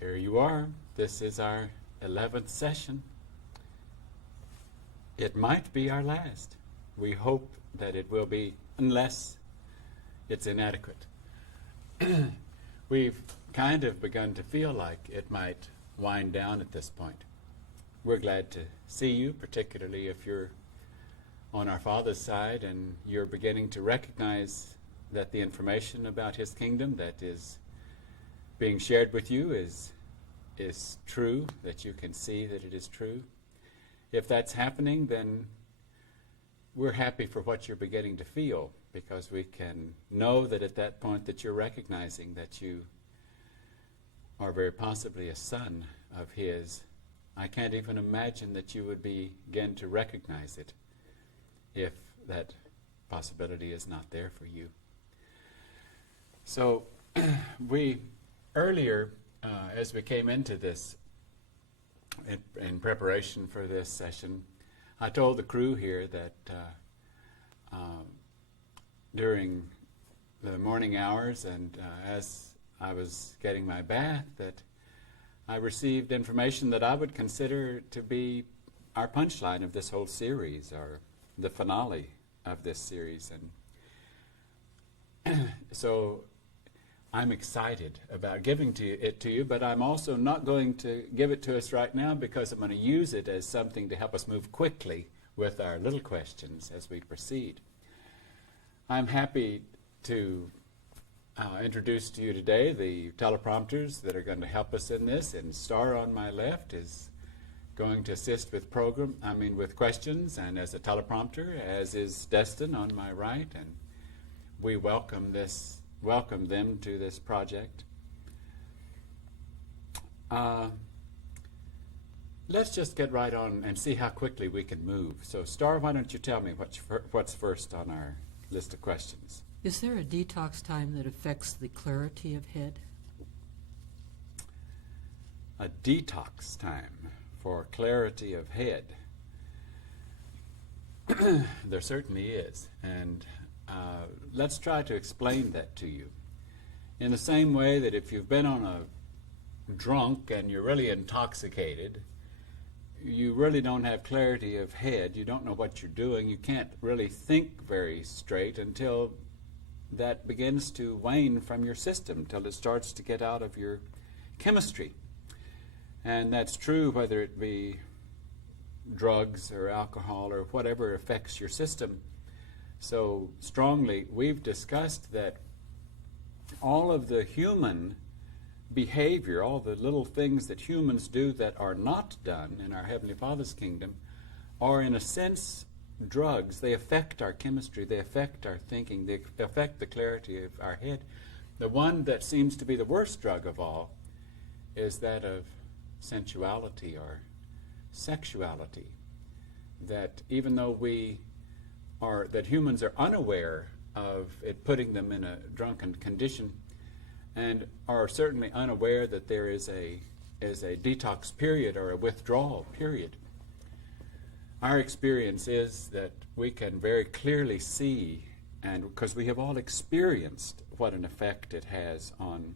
There you are. This is our 11th session. It might be our last. We hope that it will be, unless it's inadequate. We've kind of begun to feel like it might wind down at this point. We're glad to see you, particularly if you're on our Father's side and you're beginning to recognize that the information about His kingdom that is being shared with you is true, that you can see that it is true. If that's happening, then we're happy for what you're beginning to feel, because we can know that at that point that you're recognizing that you are very possibly a son of His. I can't even imagine that you would begin to recognize it if that possibility is not there for you. So we earlier, as we came into this, in preparation for this session, I told the crew here that during the morning hours and as I was getting my bath, that I received information that I would consider to be our punchline of this whole series, or the finale of this series. And so I'm excited about giving it to you, but I'm also not going to give it to us right now, because I'm going to use it as something to help us move quickly with our little questions as we proceed. I'm happy to introduce to you today the teleprompters that are going to help us in this, and Star on my left is going to assist with with questions and as a teleprompter, as is Destin on my right, and we welcome them to this project. Let's just get right on and see how quickly we can move. So, Star, why don't you tell me what's first on our list of questions? Is there a detox time that affects the clarity of head? A detox time for clarity of head. There certainly is. And let's try to explain that to you. In the same way that if you've been on a drunk and you're really intoxicated, you really don't have clarity of head, you don't know what you're doing, you can't really think very straight until that begins to wane from your system, till it starts to get out of your chemistry. And that's true whether it be drugs or alcohol or whatever affects your system so strongly. We've discussed that all of the human behavior, all the little things that humans do that are not done in our Heavenly Father's kingdom, are in a sense drugs. They affect our chemistry, they affect our thinking, they affect the clarity of our head. The one that seems to be the worst drug of all is that of sensuality or sexuality. That even though that humans are unaware of it putting them in a drunken condition, and are certainly unaware that there is a detox period or a withdrawal period. Our experience is that we can very clearly see, and because we have all experienced what an effect it has on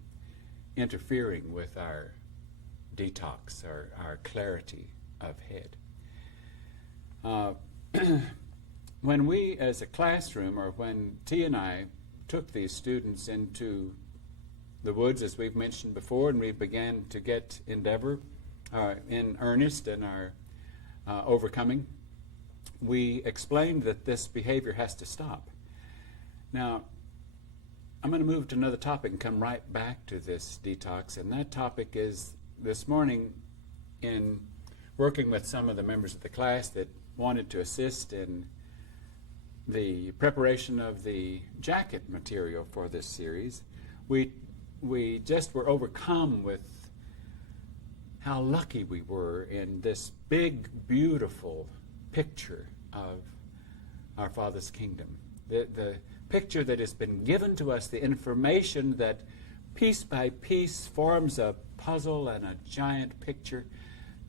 interfering with our detox or our clarity of head. When we as a classroom, or when T and I took these students into the woods, as we've mentioned before, and we began to get in earnest in our overcoming, we explained that this behavior has to stop. Now, I'm going to move to another topic and come right back to this detox, and that topic is this morning in working with some of the members of the class that wanted to assist in the preparation of the jacket material for this series. We just were overcome with how lucky we were in this big, beautiful picture of our Father's kingdom. The picture that has been given to us, the information that piece by piece forms a puzzle and a giant picture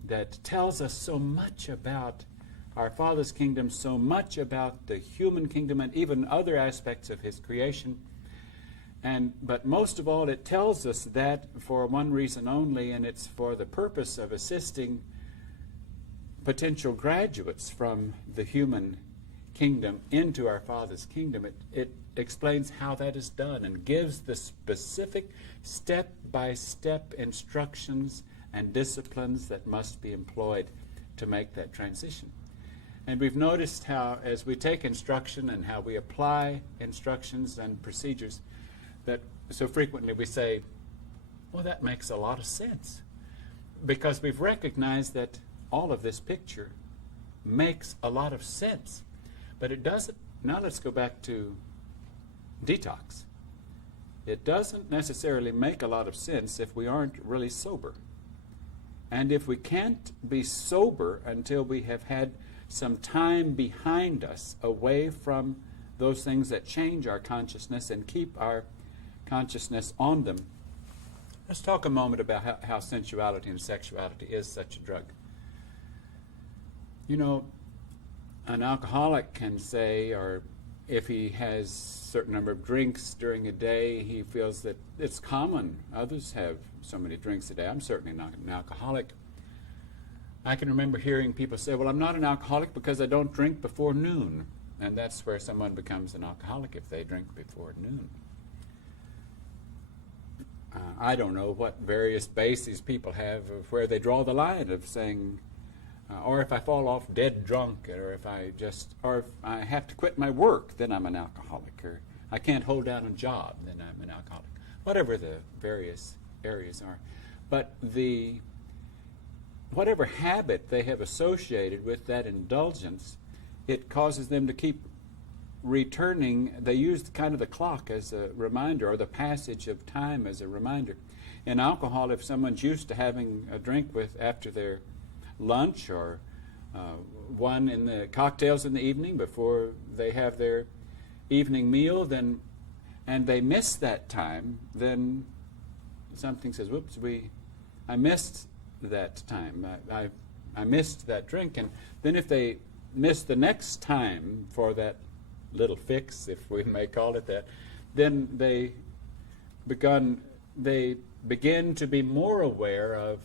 that tells us so much about our Father's kingdom, so much about the human kingdom, and even other aspects of His creation. But most of all, it tells us that for one reason only, and it's for the purpose of assisting potential graduates from the human kingdom into our Father's kingdom. It explains how that is done and gives the specific step-by-step instructions and disciplines that must be employed to make that transition. And we've noticed how, as we take instruction and how we apply instructions and procedures, that so frequently we say, well, that makes a lot of sense. Because we've recognized that all of this picture makes a lot of sense. But it doesn't. Now let's go back to detox. It doesn't necessarily make a lot of sense if we aren't really sober. And if we can't be sober until we have had some time behind us away from those things that change our consciousness and keep our consciousness on them, let's talk a moment about how sensuality and sexuality is such a drug. You know, an alcoholic can say, or if he has a certain number of drinks during a day, he feels that it's common. Others have so many drinks a day. I'm certainly not an alcoholic. I can remember hearing people say, well, I'm not an alcoholic because I don't drink before noon. And that's where someone becomes an alcoholic, if they drink before noon. I don't know what various bases people have of where they draw the line of saying, or if I fall off dead drunk, or if I have to quit my work, then I'm an alcoholic, or I can't hold down a job, then I'm an alcoholic. Whatever the various areas are. But whatever habit they have associated with that indulgence, it causes them to keep returning. They use kind of the clock as a reminder, or the passage of time as a reminder. In alcohol, if someone's used to having a drink after their lunch, or one in the cocktails in the evening before they have their evening meal, and they miss that time, then something says, whoops, I missed that time. I missed that drink. And then if they miss the next time for that little fix, if we may call it that, then they begin to be more aware of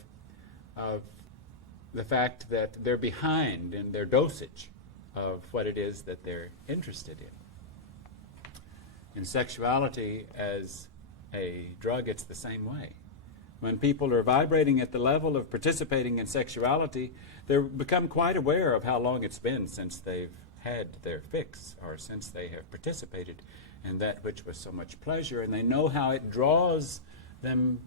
the fact that they're behind in their dosage of what it is that they're interested in. In sexuality as a drug, it's the same way. When people are vibrating at the level of participating in sexuality, they become quite aware of how long it's been since they've had their fix, or since they have participated in that which was so much pleasure, and they know how it draws them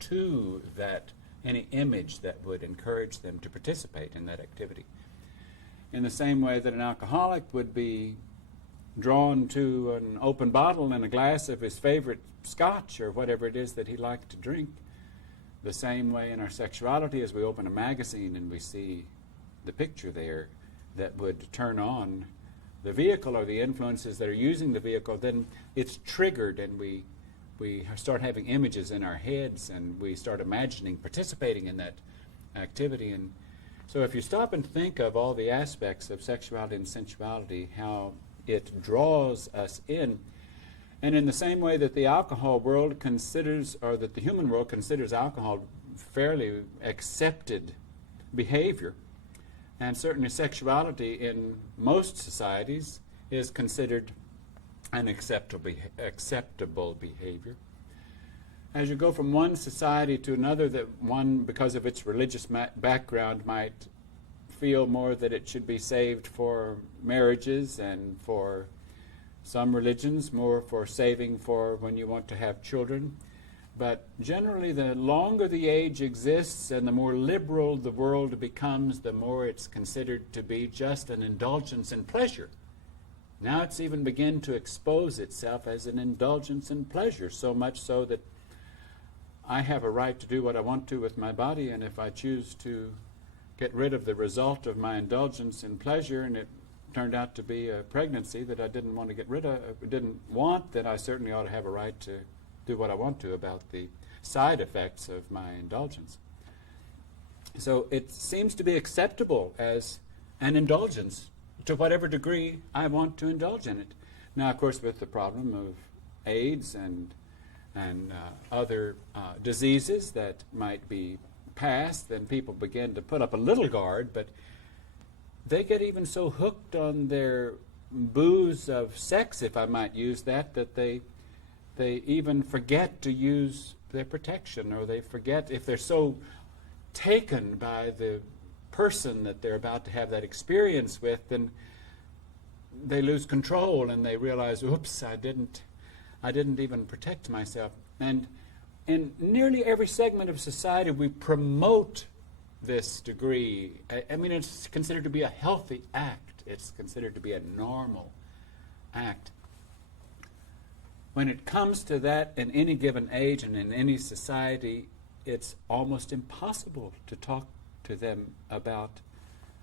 to that, any image that would encourage them to participate in that activity. In the same way that an alcoholic would be drawn to an open bottle and a glass of his favorite scotch, or whatever it is that he liked to drink, the same way in our sexuality, as we open a magazine and we see the picture there that would turn on the vehicle or the influences that are using the vehicle, then it's triggered, and we start having images in our heads, and we start imagining participating in that activity. And so if you stop and think of all the aspects of sexuality and sensuality, how it draws us in, and in the same way that the alcohol world considers, or that the human world considers alcohol fairly accepted behavior, and certainly sexuality in most societies is considered an acceptable behavior. As you go from one society to another, that one, because of its religious background, might feel more that it should be saved for marriages, and for some religions more for saving for when you want to have children. But generally, the longer the age exists and the more liberal the world becomes, the more it's considered to be just an indulgence in pleasure. Now it's even begun to expose itself as an indulgence in pleasure, so much so that I have a right to do what I want to with my body, and if I choose to get rid of the result of my indulgence in pleasure, and it turned out to be a pregnancy that I didn't want to get rid of, then I certainly ought to have a right to do what I want to about the side effects of my indulgence. So it seems to be acceptable as an indulgence to whatever degree I want to indulge in it. Now, of course, with the problem of AIDS and other diseases that might be passed, then people begin to put up a little guard, but they get even so hooked on their booze of sex, if I might use that, that they even forget to use their protection, or they forget, if they're so taken by the person that they're about to have that experience with, then they lose control and they realize, oops, I didn't even protect myself. And in nearly every segment of society, we promote this degree. I mean, it's considered to be a healthy act. It's considered to be a normal act. When it comes to that in any given age and in any society, it's almost impossible to talk to them about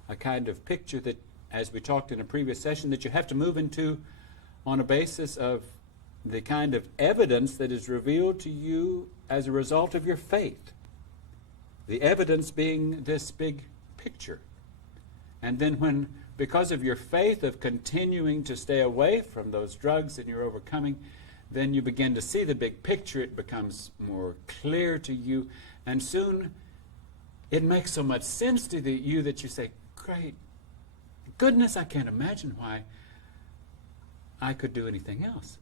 a kind of picture that, as we talked in a previous session, that you have to move into on a basis of the kind of evidence that is revealed to you as a result of your faith. The evidence being this big picture. And then when, because of your faith of continuing to stay away from those drugs and you're overcoming, then you begin to see the big picture. It becomes more clear to you. And soon it makes so much sense to you that you say, great goodness, I can't imagine why I could do anything else.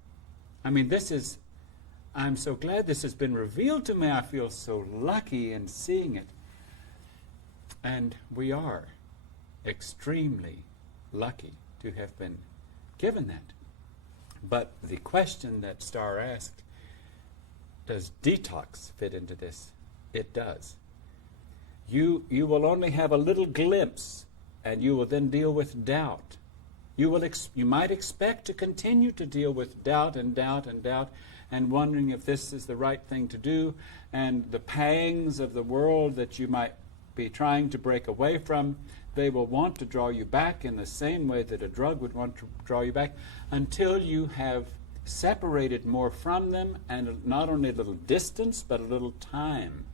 I mean, I'm so glad this has been revealed to me. I feel so lucky in seeing it. And we are extremely lucky to have been given that. But the question that Starr asked, does detox fit into this? It does. You will only have a little glimpse, and you will then deal with doubt. You might expect to continue to deal with doubt and doubt and doubt, and wondering if this is the right thing to do, and the pangs of the world that you might be trying to break away from, they will want to draw you back in the same way that a drug would want to draw you back, until you have separated more from them, and not only a little distance, but a little time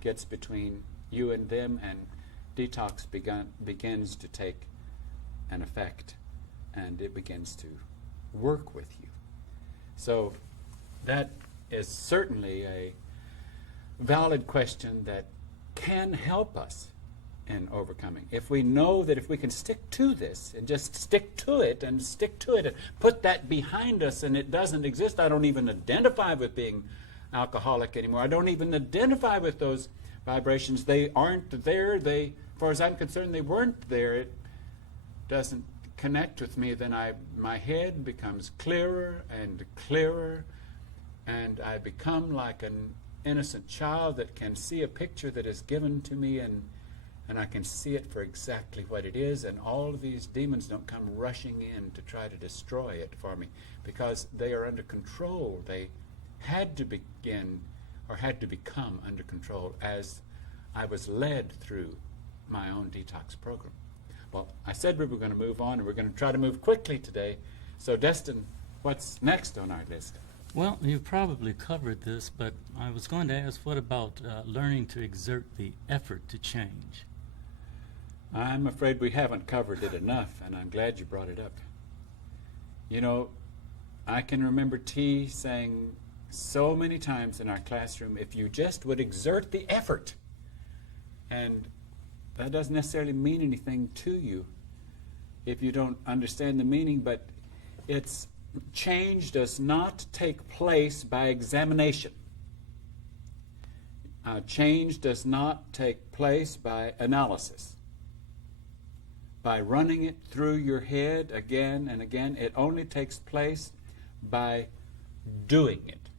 gets between you and them, and detox begins to take an effect, and it begins to work with you. So that is certainly a valid question that can help us in overcoming. If we know that if we can stick to this and just stick to it and put that behind us, and it doesn't exist. I don't even identify with being alcoholic anymore. I don't even identify with those vibrations. They aren't there. As far as I'm concerned, they weren't there. It doesn't connect with me. Then my head becomes clearer and clearer, and I become like an innocent child that can see a picture that is given to me, and I can see it for exactly what it is, and all of these demons don't come rushing in to try to destroy it for me, because they are under control. They had to begin, or had to become under control, as I was led through my own detox program. Well, I said we were going to move on, and we're going to try to move quickly today. So, Destin, what's next on our list? Well, you've probably covered this, but I was going to ask, what about learning to exert the effort to change? I'm afraid we haven't covered it enough, and I'm glad you brought it up. You know, I can remember T saying so many times in our classroom, if you just would exert the effort. And that doesn't necessarily mean anything to you if you don't understand the meaning, but it's change does not take place by examination. Change does not take place by analysis. By running it through your head again and again, it only takes place by doing it.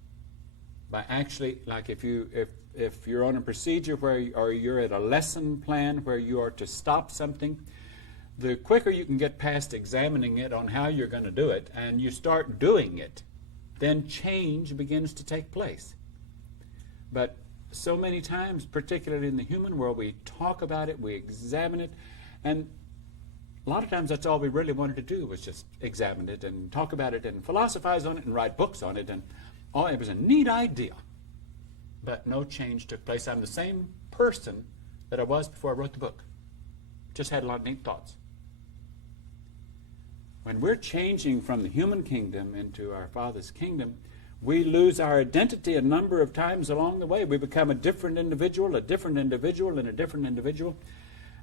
By actually, like if you're on a procedure or you're at a lesson plan where you are to stop something, the quicker you can get past examining it on how you're going to do it, and you start doing it, then change begins to take place. But so many times, particularly in the human world, we talk about it, we examine it, and a lot of times that's all we really wanted to do, was just examine it and talk about it and philosophize on it and write books on it, and it was a neat idea. But no change took place. I'm the same person that I was before I wrote the book. Just had a lot of neat thoughts. When we're changing from the human kingdom into our Father's kingdom, We lose our identity a number of times along the way. We become a different individual, a different individual, and a different individual.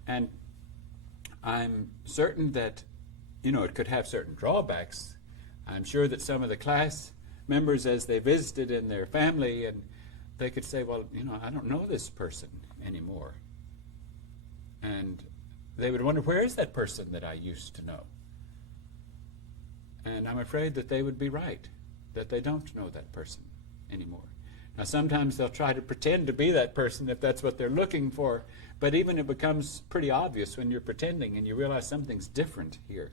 And I'm certain that, it could have certain drawbacks. I'm sure that some of the class members, as they visited in their family, and they could say, well, I don't know this person anymore. And they would wonder, where is that person that I used to know? And I'm afraid that they would be right, that they don't know that person anymore. Now, sometimes they'll try to pretend to be that person if that's what they're looking for, but even it becomes pretty obvious when you're pretending and you realize something's different here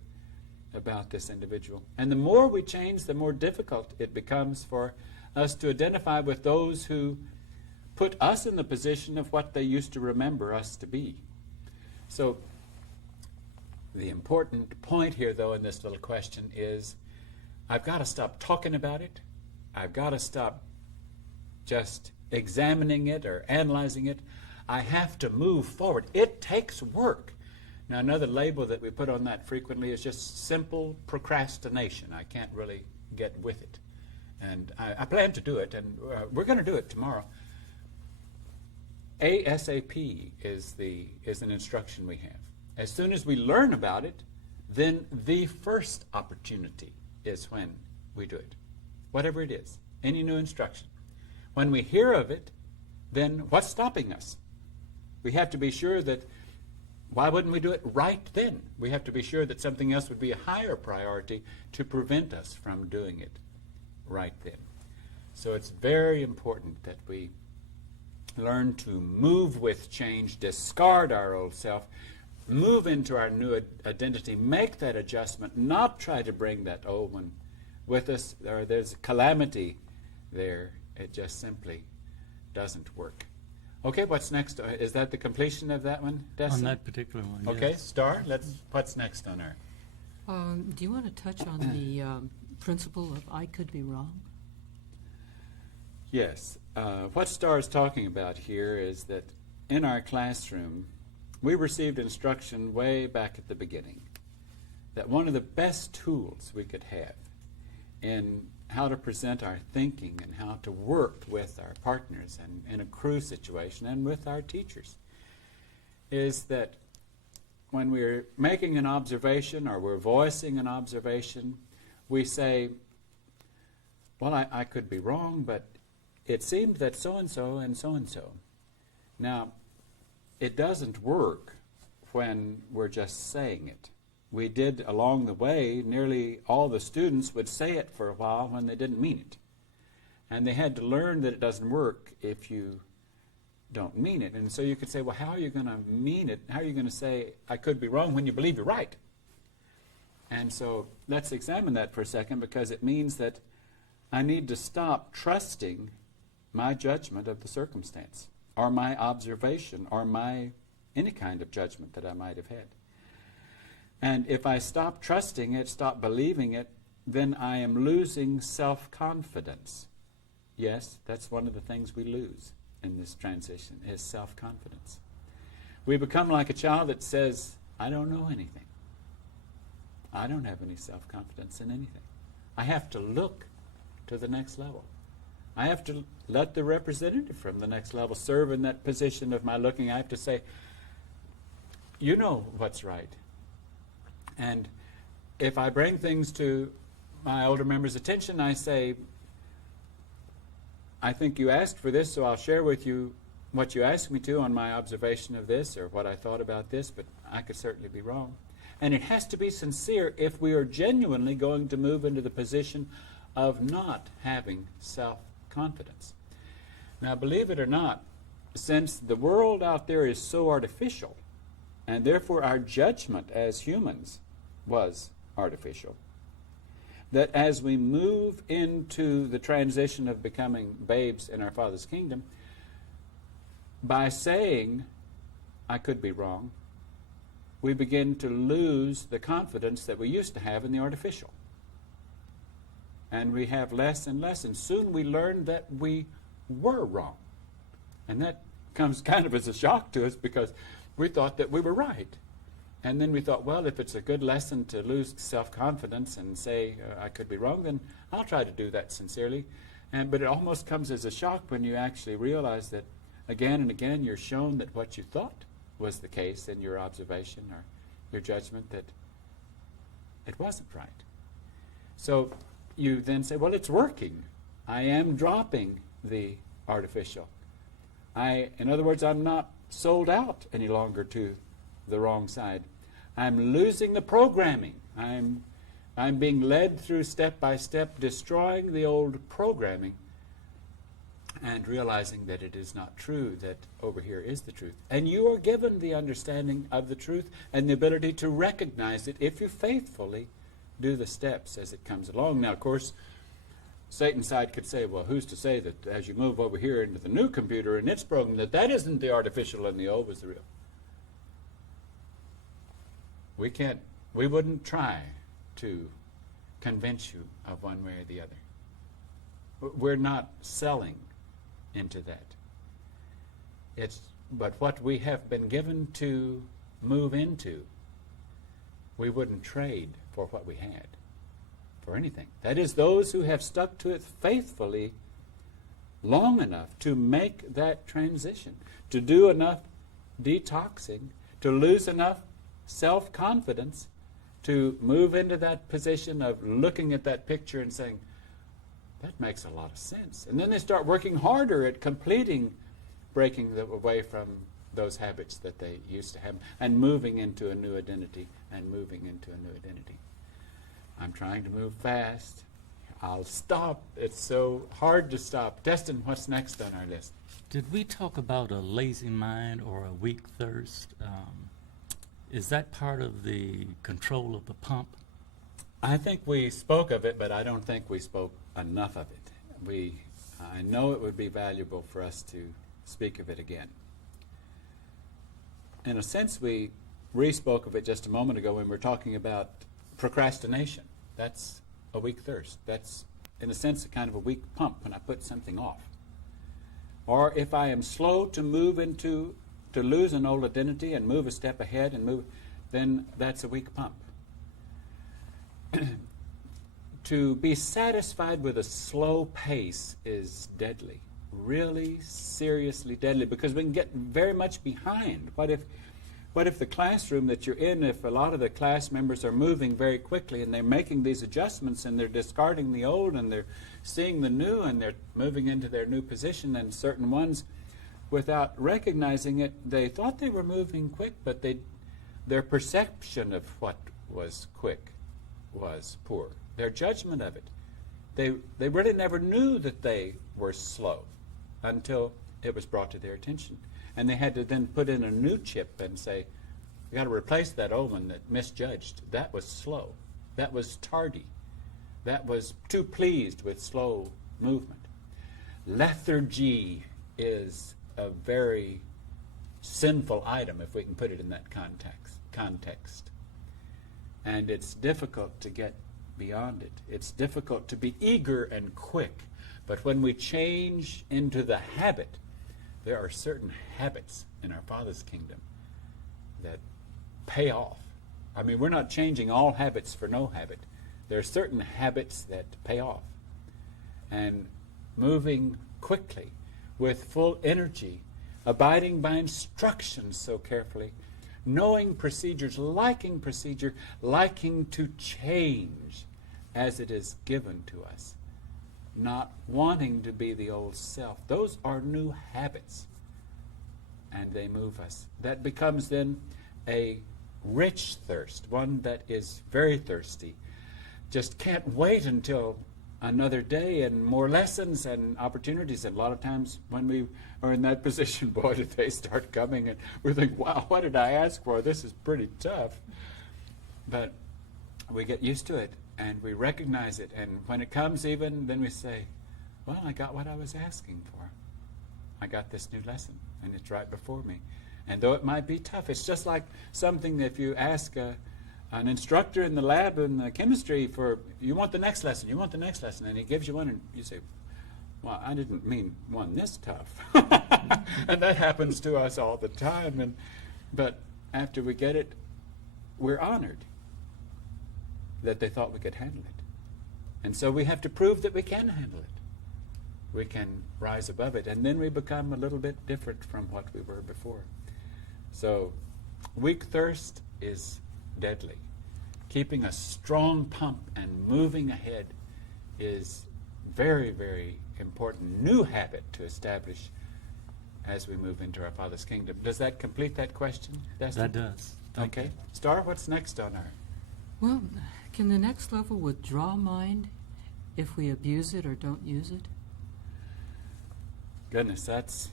about this individual. And the more we change, the more difficult it becomes for us to identify with those who put us in the position of what they used to remember us to be. So the important point here, though, in this little question is I've got to stop talking about it. I've got to stop just examining it or analyzing it. I have to move forward. It takes work. Now, another label that we put on that frequently is just simple procrastination. I can't really get with it. And I plan to do it, and we're going to do it tomorrow. ASAP is an instruction we have. As soon as we learn about it, then the first opportunity is when we do it. Whatever it is, any new instruction. When we hear of it, then what's stopping us? We have to be sure that, why wouldn't we do it right then? We have to be sure that something else would be a higher priority to prevent us from doing it right then. So it's very important that we learn to move with change, discard our old self, move into our new identity, make that adjustment, not try to bring that old one with us. There's calamity there. It just simply doesn't work. Okay, what's next? Is that the completion of that one, Destin? On that particular one, Okay, yes. Star, what's next on our... Do you want to touch on the principle of I could be wrong? Yes. What Star is talking about here is that in our classroom, we received instruction way back at the beginning that one of the best tools we could have in how to present our thinking and how to work with our partners and in a crew situation and with our teachers is that when we're making an observation or we're voicing an observation, we say, well, I could be wrong, but it seemed that so-and-so and so-and-so. Now, it doesn't work when we're just saying it. We did, along the way, nearly all the students would say it for a while when they didn't mean it. And they had to learn that it doesn't work if you don't mean it. And so you could say, well, how are you going to mean it? How are you going to say, I could be wrong when you believe you're right? And so let's examine that for a second, because it means that I need to stop trusting my judgment of the circumstance, or my observation, or my any kind of judgment that I might have had. And if I stop trusting it, stop believing it, then I am losing self-confidence. Yes, that's one of the things we lose in this transition, is self-confidence. We become like a child that says, I don't know anything. I don't have any self-confidence in anything. I have to look to the next level. I have to let the representative from the next level serve in that position of my looking. I have to say, you know what's right. And if I bring things to my older members' attention, I say, I think you asked for this, so I'll share with you what you asked me to on my observation of this or what I thought about this, but I could certainly be wrong. And it has to be sincere if we are genuinely going to move into the position of not having self-confidence. Now, believe it or not, since the world out there is so artificial, and therefore our judgment as humans was artificial, that as we move into the transition of becoming babes in our Father's kingdom, by saying, I could be wrong, we begin to lose the confidence that we used to have in the artificial. And we have less and less, and soon we learn that we were wrong. And that comes kind of as a shock to us, because we thought that we were right. And then we thought, well, if it's a good lesson to lose self-confidence and say, I could be wrong, then I'll try to do that sincerely. But it almost comes as a shock when you actually realize that again and again you're shown that what you thought was the case in your observation or your judgment, that it wasn't right. So you then say, well, it's working. I am dropping the artificial. In other words, I'm not sold out any longer to the wrong side. I'm losing the programming. I'm being led through step by step, destroying the old programming and realizing that it is not true, that over here is the truth. And you are given the understanding of the truth and the ability to recognize it if you faithfully do the steps as it comes along. Now, of course, Satan's side could say, well, who's to say that as you move over here into the new computer and its program, that isn't the artificial and the old was the real? We wouldn't try to convince you of one way or the other. We're not selling into that. But what we have been given to move into, we wouldn't trade for what we had, for anything. That is, those who have stuck to it faithfully long enough to make that transition, to do enough detoxing, to lose enough self-confidence, to move into that position of looking at that picture and saying, that makes a lot of sense. And then they start working harder at breaking them away from those habits that they used to have, and moving into a new identity, and moving into a new identity. I'm trying to move fast. I'll stop. It's so hard to stop. Destin, what's next on our list? Did we talk about a lazy mind or a weak thirst? Is that part of the control of the pump? I think we spoke of it, but I don't think we spoke enough of it. I know it would be valuable for us to speak of it again. In a sense, we re-spoke of it just a moment ago when we were talking about procrastination. That's a weak thirst. That's, in a sense, a kind of a weak pump when I put something off. Or if I am slow to move to lose an old identity and move a step ahead and move, then that's a weak pump. To be satisfied with a slow pace is deadly, really seriously deadly, because we can get very much behind. What if the classroom that you're in, if a lot of the class members are moving very quickly and they're making these adjustments and they're discarding the old and they're seeing the new and they're moving into their new position, and certain ones, without recognizing it, they thought they were moving quick, but their perception of what was quick was poor. Their judgment of it. They really never knew that they were slow until it was brought to their attention. And they had to then put in a new chip and say, we got to replace that old one that misjudged. That was slow. That was tardy. That was too pleased with slow movement. Lethargy is a very sinful item, if we can put it in that context. And it's difficult to get beyond it. It's difficult to be eager and quick. But when we change into the habit, there are certain habits in our Father's kingdom that pay off. I mean, we're not changing all habits for no habit. There are certain habits that pay off. And moving quickly, with full energy, abiding by instructions so carefully, knowing procedures, liking procedure, liking to change as it is given to us, not wanting to be the old self. Those are new habits, and they move us. That becomes then a rich thirst, one that is very thirsty, just can't wait until another day and more lessons and opportunities. And a lot of times when we are in that position, boy, did they start coming, and we think, wow, what did I ask for? This is pretty tough. But we get used to it, and we recognize it. And when it comes even, then we say, well, I got what I was asking for. I got this new lesson, and it's right before me. And though it might be tough, it's just like something that if you ask an instructor in the lab in the chemistry for, you want the next lesson, and he gives you one, and you say, well, I didn't mean one this tough. And that happens to us all the time. But after we get it, we're honored that they thought we could handle it. And so we have to prove that we can handle it. we can rise above it, and then we become a little bit different from what we were before. So, weak thirst is deadly. Keeping a strong pump and moving ahead is very, very important new habit to establish as we move into our Father's kingdom. Does that complete that question, Dustin? That does. Thank Okay. you. Star, what's next on our... Well, can the next level withdraw mind if we abuse it or don't use it? Goodness, that's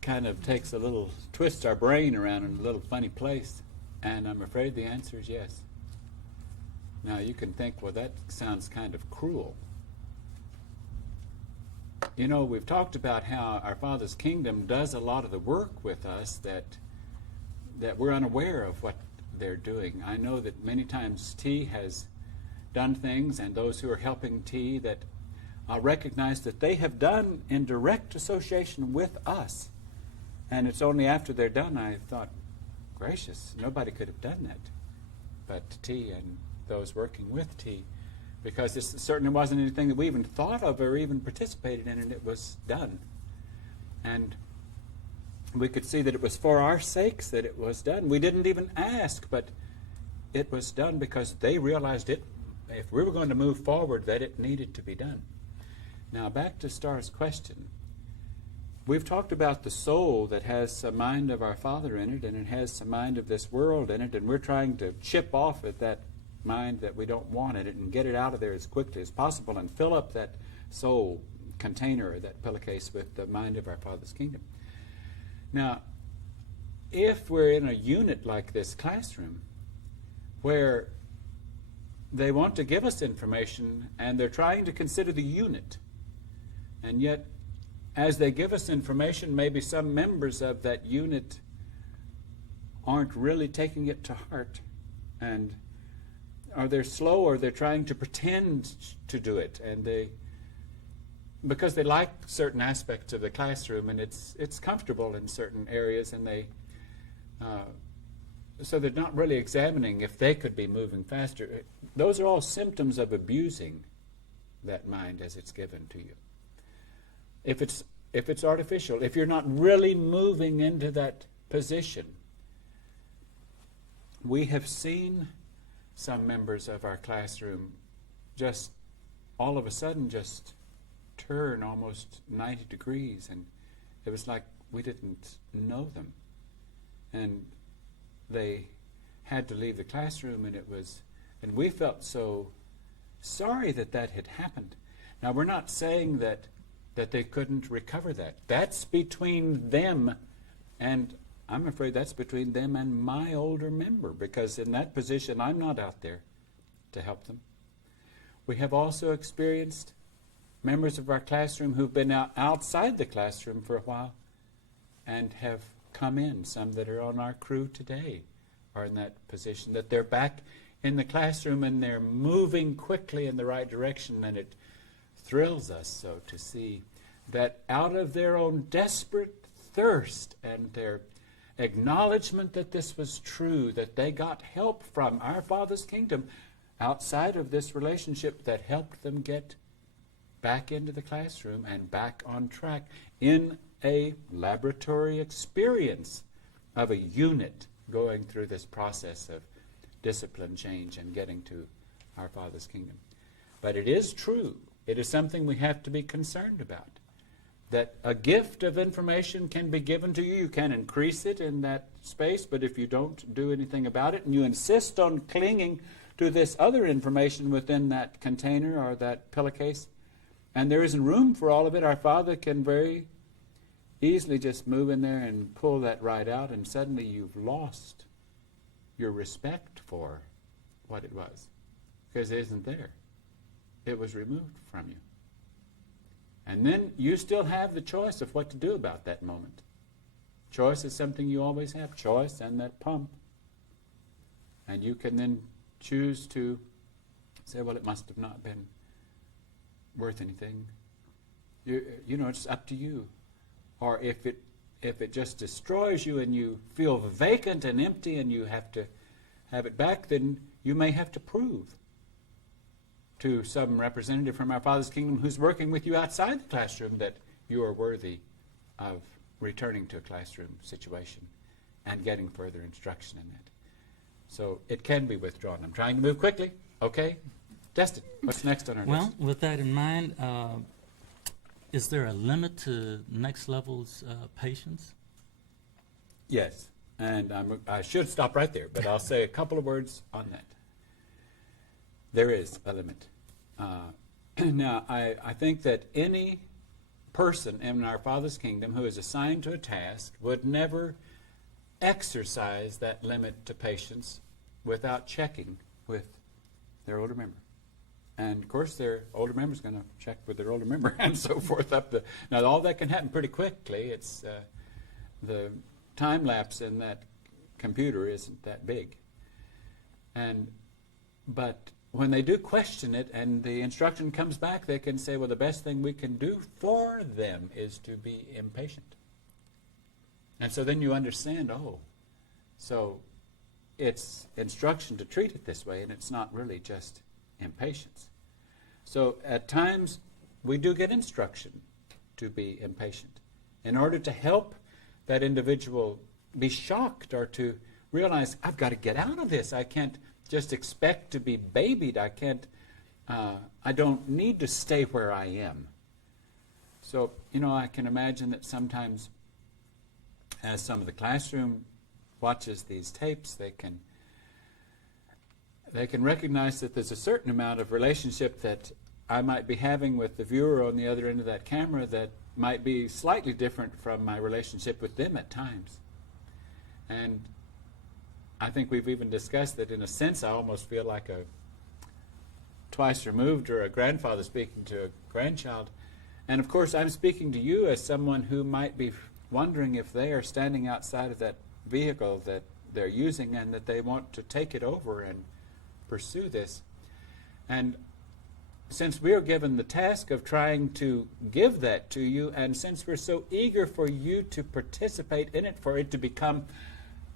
kind of takes a little, twists our brain around in a little funny place. And I'm afraid the answer is yes. Now you can think, well, that sounds kind of cruel. You know, we've talked about how our Father's kingdom does a lot of the work with us that we're unaware of what they're doing. I know that many times T has done things, and those who are helping T that recognize that they have done in direct association with us. And it's only after they're done I thought, gracious, nobody could have done that but T and those working with T, because this certainly wasn't anything that we even thought of or even participated in, and it was done. And we could see that it was for our sakes that it was done. We didn't even ask, but it was done because they realized it, if we were going to move forward, that it needed to be done. Now back to Star's question. We've talked about the soul that has a mind of our Father in it, and it has a mind of this world in it, and we're trying to chip off at that mind that we don't want in it and get it out of there as quickly as possible and fill up that soul container, that pillowcase, with the mind of our Father's kingdom. Now, if we're in a unit like this classroom where they want to give us information and they're trying to consider the unit, and yet as they give us information, maybe some members of that unit aren't really taking it to heart, and or they're slow, or they're trying to pretend to do it, and because they like certain aspects of the classroom, and it's comfortable in certain areas, and so they're not really examining if they could be moving faster. Those are all symptoms of abusing that mind as it's given to you. If it's artificial, if you're not really moving into that position. We have seen some members of our classroom just all of a sudden just turn almost 90 degrees, and it was like we didn't know them. And they had to leave the classroom, and we felt so sorry that had happened. Now, we're not saying that they couldn't recover that. That's between them, and I'm afraid that's between them and my older member, because in that position I'm not out there to help them. We have also experienced members of our classroom who've been outside the classroom for a while and have come in. Some that are on our crew today are in that position, that they're back in the classroom and they're moving quickly in the right direction, and it thrills us so to see that out of their own desperate thirst and their acknowledgement that this was true, that they got help from our Father's kingdom outside of this relationship that helped them get back into the classroom and back on track in a laboratory experience of a unit going through this process of discipline change and getting to our Father's kingdom. But it is true, it is something we have to be concerned about, that a gift of information can be given to you. You can increase it in that space, but if you don't do anything about it and you insist on clinging to this other information within that container or that pillowcase, and there isn't room for all of it, our Father can very easily just move in there and pull that right out, and suddenly you've lost your respect for what it was, because it isn't there. It was removed from you. And then you still have the choice of what to do about that moment. Choice is something you always have, choice and that pump. And you can then choose to say, well, it must have not been worth anything. You know, it's up to you. Or if it just destroys you and you feel vacant and empty and you have to have it back, then you may have to prove to some representative from our Father's kingdom who's working with you outside the classroom that you are worthy of returning to a classroom situation and getting further instruction in it. So it can be withdrawn. I'm trying to move quickly. Okay? Destin, what's next on our Well, list? with that in mind, is there a limit to next level's patience? Yes. And I should stop right there, but I'll say a couple of words on that. There is a limit. Now, I think that any person in our Father's kingdom who is assigned to a task would never exercise that limit to patience without checking with their older member. And, of course, their older member is going to check with their older member and so forth. Now, all that can happen pretty quickly. It's the time lapse in that computer isn't that big. But when they do question it and the instruction comes back, they can say, well, the best thing we can do for them is to be impatient. And so then you understand, so it's instruction to treat it this way, and it's not really just impatience. So at times, we do get instruction to be impatient in order to help that individual be shocked or to realize, I've got to get out of this. I can't just expect to be babied. I don't need to stay where I am. So, I can imagine that sometimes as some of the classroom watches these tapes, they can recognize that there's a certain amount of relationship that I might be having with the viewer on the other end of that camera that might be slightly different from my relationship with them at times. And I think we've even discussed that in a sense I almost feel like a twice removed or a grandfather speaking to a grandchild. And of course I'm speaking to you as someone who might be wondering if they are standing outside of that vehicle that they're using and that they want to take it over and pursue this. And since we are given the task of trying to give that to you, and since we're so eager for you to participate in it, for it to become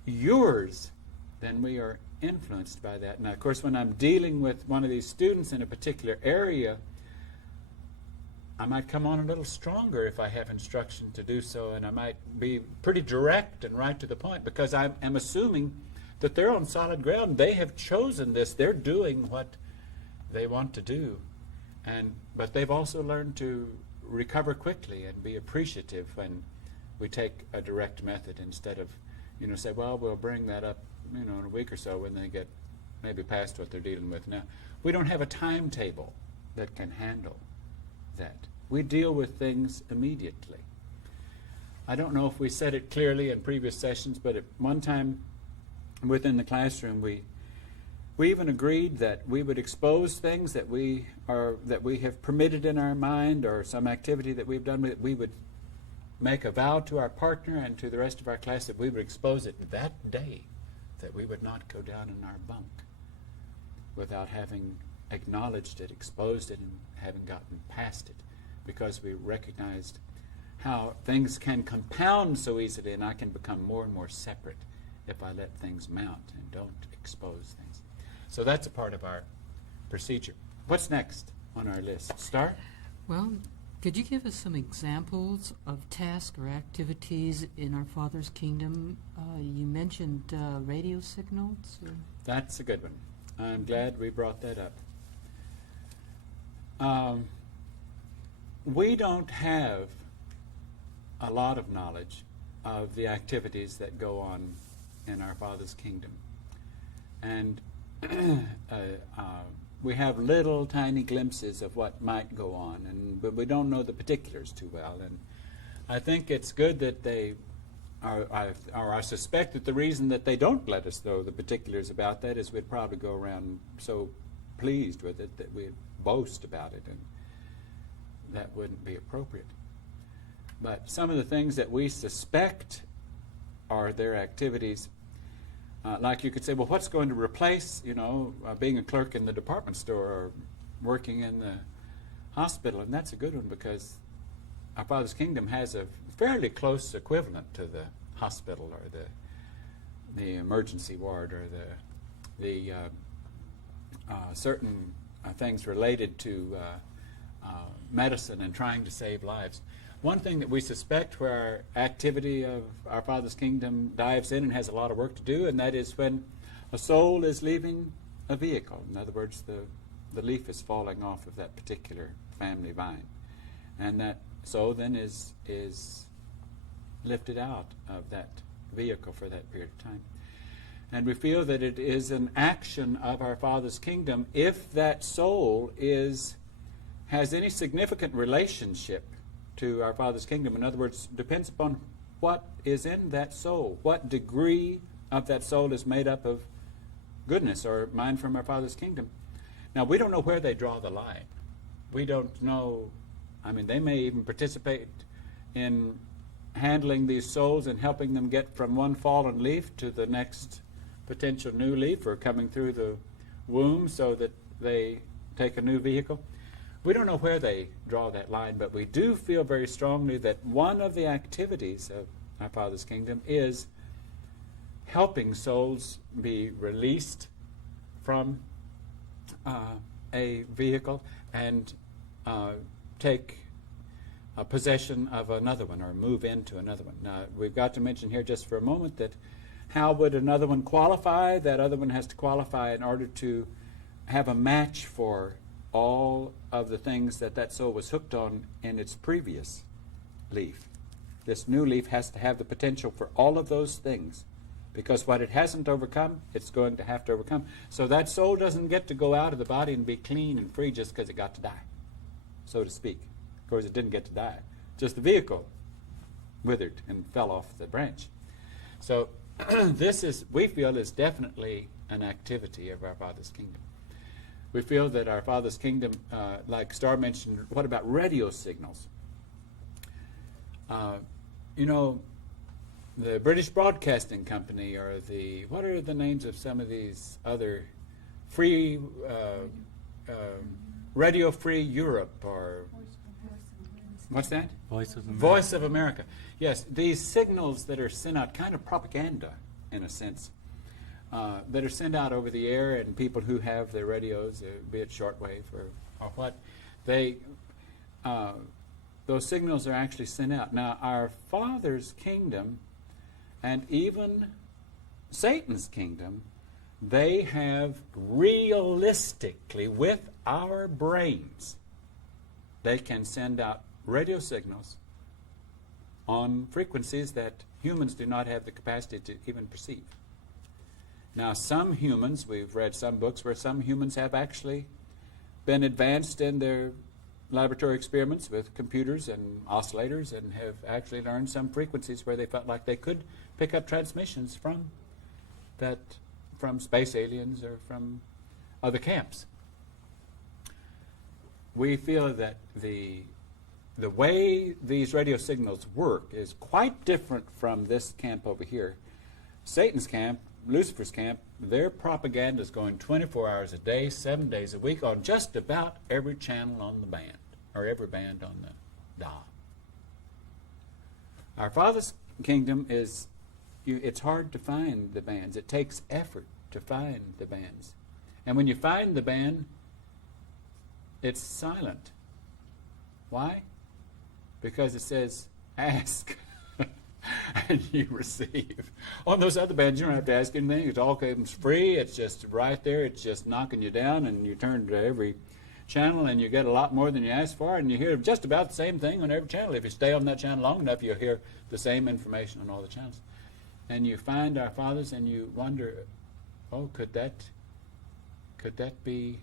yours, then we are influenced by that. Now, of course, when I'm dealing with one of these students in a particular area, I might come on a little stronger if I have instruction to do so, and I might be pretty direct and right to the point, because I am assuming that they're on solid ground. They have chosen this. They're doing what they want to do. But they've also learned to recover quickly and be appreciative when we take a direct method instead of, say, well, we'll bring that up, in a week or so when they get maybe past what they're dealing with now. We don't have a timetable that can handle that. We deal with things immediately. I don't know if we said it clearly in previous sessions, but at one time within the classroom, we even agreed that we would expose things that we have permitted in our mind, or some activity that we've done. We would make a vow to our partner and to the rest of our class that we would expose it that day, that we would not go down in our bunk without having acknowledged it, exposed it, and having gotten past it, because we recognized how things can compound so easily, and I can become more and more separate if I let things mount and don't expose things. So that's a part of our procedure. What's next on our list? Star? Well, could you give us some examples of tasks or activities in our Father's kingdom? You mentioned radio signals. That's a good one. I'm glad we brought that up. We don't have a lot of knowledge of the activities that go on in our Father's kingdom. And we have little tiny glimpses of what might go on, but we don't know the particulars too well. And I think it's good that they I suspect that the reason that they don't let us know the particulars about that is we'd probably go around so pleased with it that we'd boast about it, and that wouldn't be appropriate. But some of the things that we suspect are their activities, like you could say, well, what's going to replace, being a clerk in the department store or working in the hospital? And that's a good one, because our Father's kingdom has a fairly close equivalent to the hospital or the emergency ward or the certain things related to medicine and trying to save lives. One thing that we suspect where our activity of our Father's kingdom dives in and has a lot of work to do, and that is when a soul is leaving a vehicle. In other words, the leaf is falling off of that particular family vine. And that soul then is lifted out of that vehicle for that period of time. And we feel that it is an action of our Father's kingdom if that soul has any significant relationship to our Father's kingdom. In other words, depends upon what is in that soul, what degree of that soul is made up of goodness or mind from our Father's kingdom. Now, we don't know where they draw the line. We don't know. I mean, they may even participate in handling these souls and helping them get from one fallen leaf to the next potential new leaf, or coming through the womb so that they take a new vehicle. We don't know where they draw that line, but we do feel very strongly that one of the activities of our Father's kingdom is helping souls be released from a vehicle and take possession of another one or move into another one. Now, we've got to mention here just for a moment that how would another one qualify? That other one has to qualify in order to have a match for all of the things that soul was hooked on in its previous leaf. This new leaf has to have the potential for all of those things, because what it hasn't overcome, it's going to have to overcome. So that soul doesn't get to go out of the body and be clean and free just because it got to die, so to speak. Of course, it didn't get to die. Just the vehicle withered and fell off the branch. So this is, we feel, is definitely an activity of our Father's kingdom. We feel that our Father's kingdom, like Starr mentioned, what about radio signals? You know, the British Broadcasting Company, or what are the names of some of these other free, Radio Free Europe, or what's that? Voice of America. Voice of America. Yes, these signals that are sent out, kind of propaganda in a sense, that are sent out over the air, and people who have their radios, be it shortwave or what, those signals are actually sent out. Now, our Father's kingdom and even Satan's kingdom, they have realistically, with our brains, they can send out radio signals on frequencies that humans do not have the capacity to even perceive. Now, some humans, we've read some books where some humans have actually been advanced in their laboratory experiments with computers and oscillators, and have actually learned some frequencies where they felt like they could pick up transmissions from space aliens or from other camps. We feel that the way these radio signals work is quite different from this camp over here. Satan's camp, Lucifer's camp, their propaganda is going 24 hours a day, 7 days a week, on just about every channel on the band, or every band on the dial. Our Father's kingdom is, it's hard to find the bands. It takes effort to find the bands. And when you find the band, it's silent. Why? Because it says, ask, and you receive. On those other bands, you don't have to ask anything. It all comes free. It's just right there. It's just knocking you down, and you turn to every channel, and you get a lot more than you asked for, and you hear just about the same thing on every channel. If you stay on that channel long enough, you'll hear the same information on all the channels. And you find our Fathers, and you wonder, oh, could that be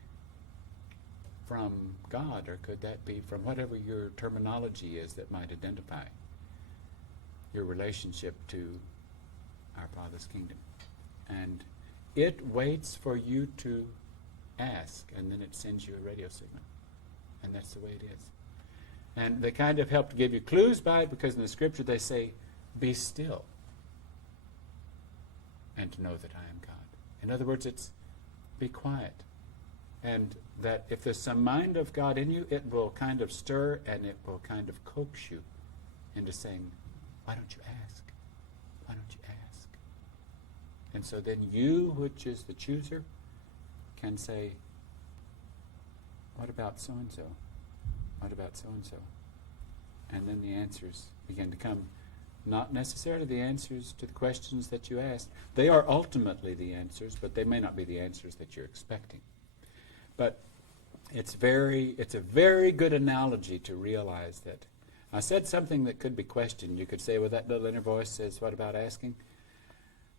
from God, or could that be from whatever your terminology is that might identify your relationship to our Father's kingdom? And it waits for you to ask, and then it sends you a radio signal. And that's the way it is. And they kind of help to give you clues by it, because in the scripture they say, be still and to know that I am God. In other words, it's be quiet. And that if there's some mind of God in you, it will kind of stir, and it will kind of coax you into saying, why don't you ask? Why don't you ask? And so then you, which is the chooser, can say, what about so-and-so? What about so-and-so? And then the answers begin to come. Not necessarily the answers to the questions that you asked. They are ultimately the answers, but they may not be the answers that you're expecting. But it's a very good analogy to realize that. I said something that could be questioned. You could say, well, that little inner voice says, what about asking?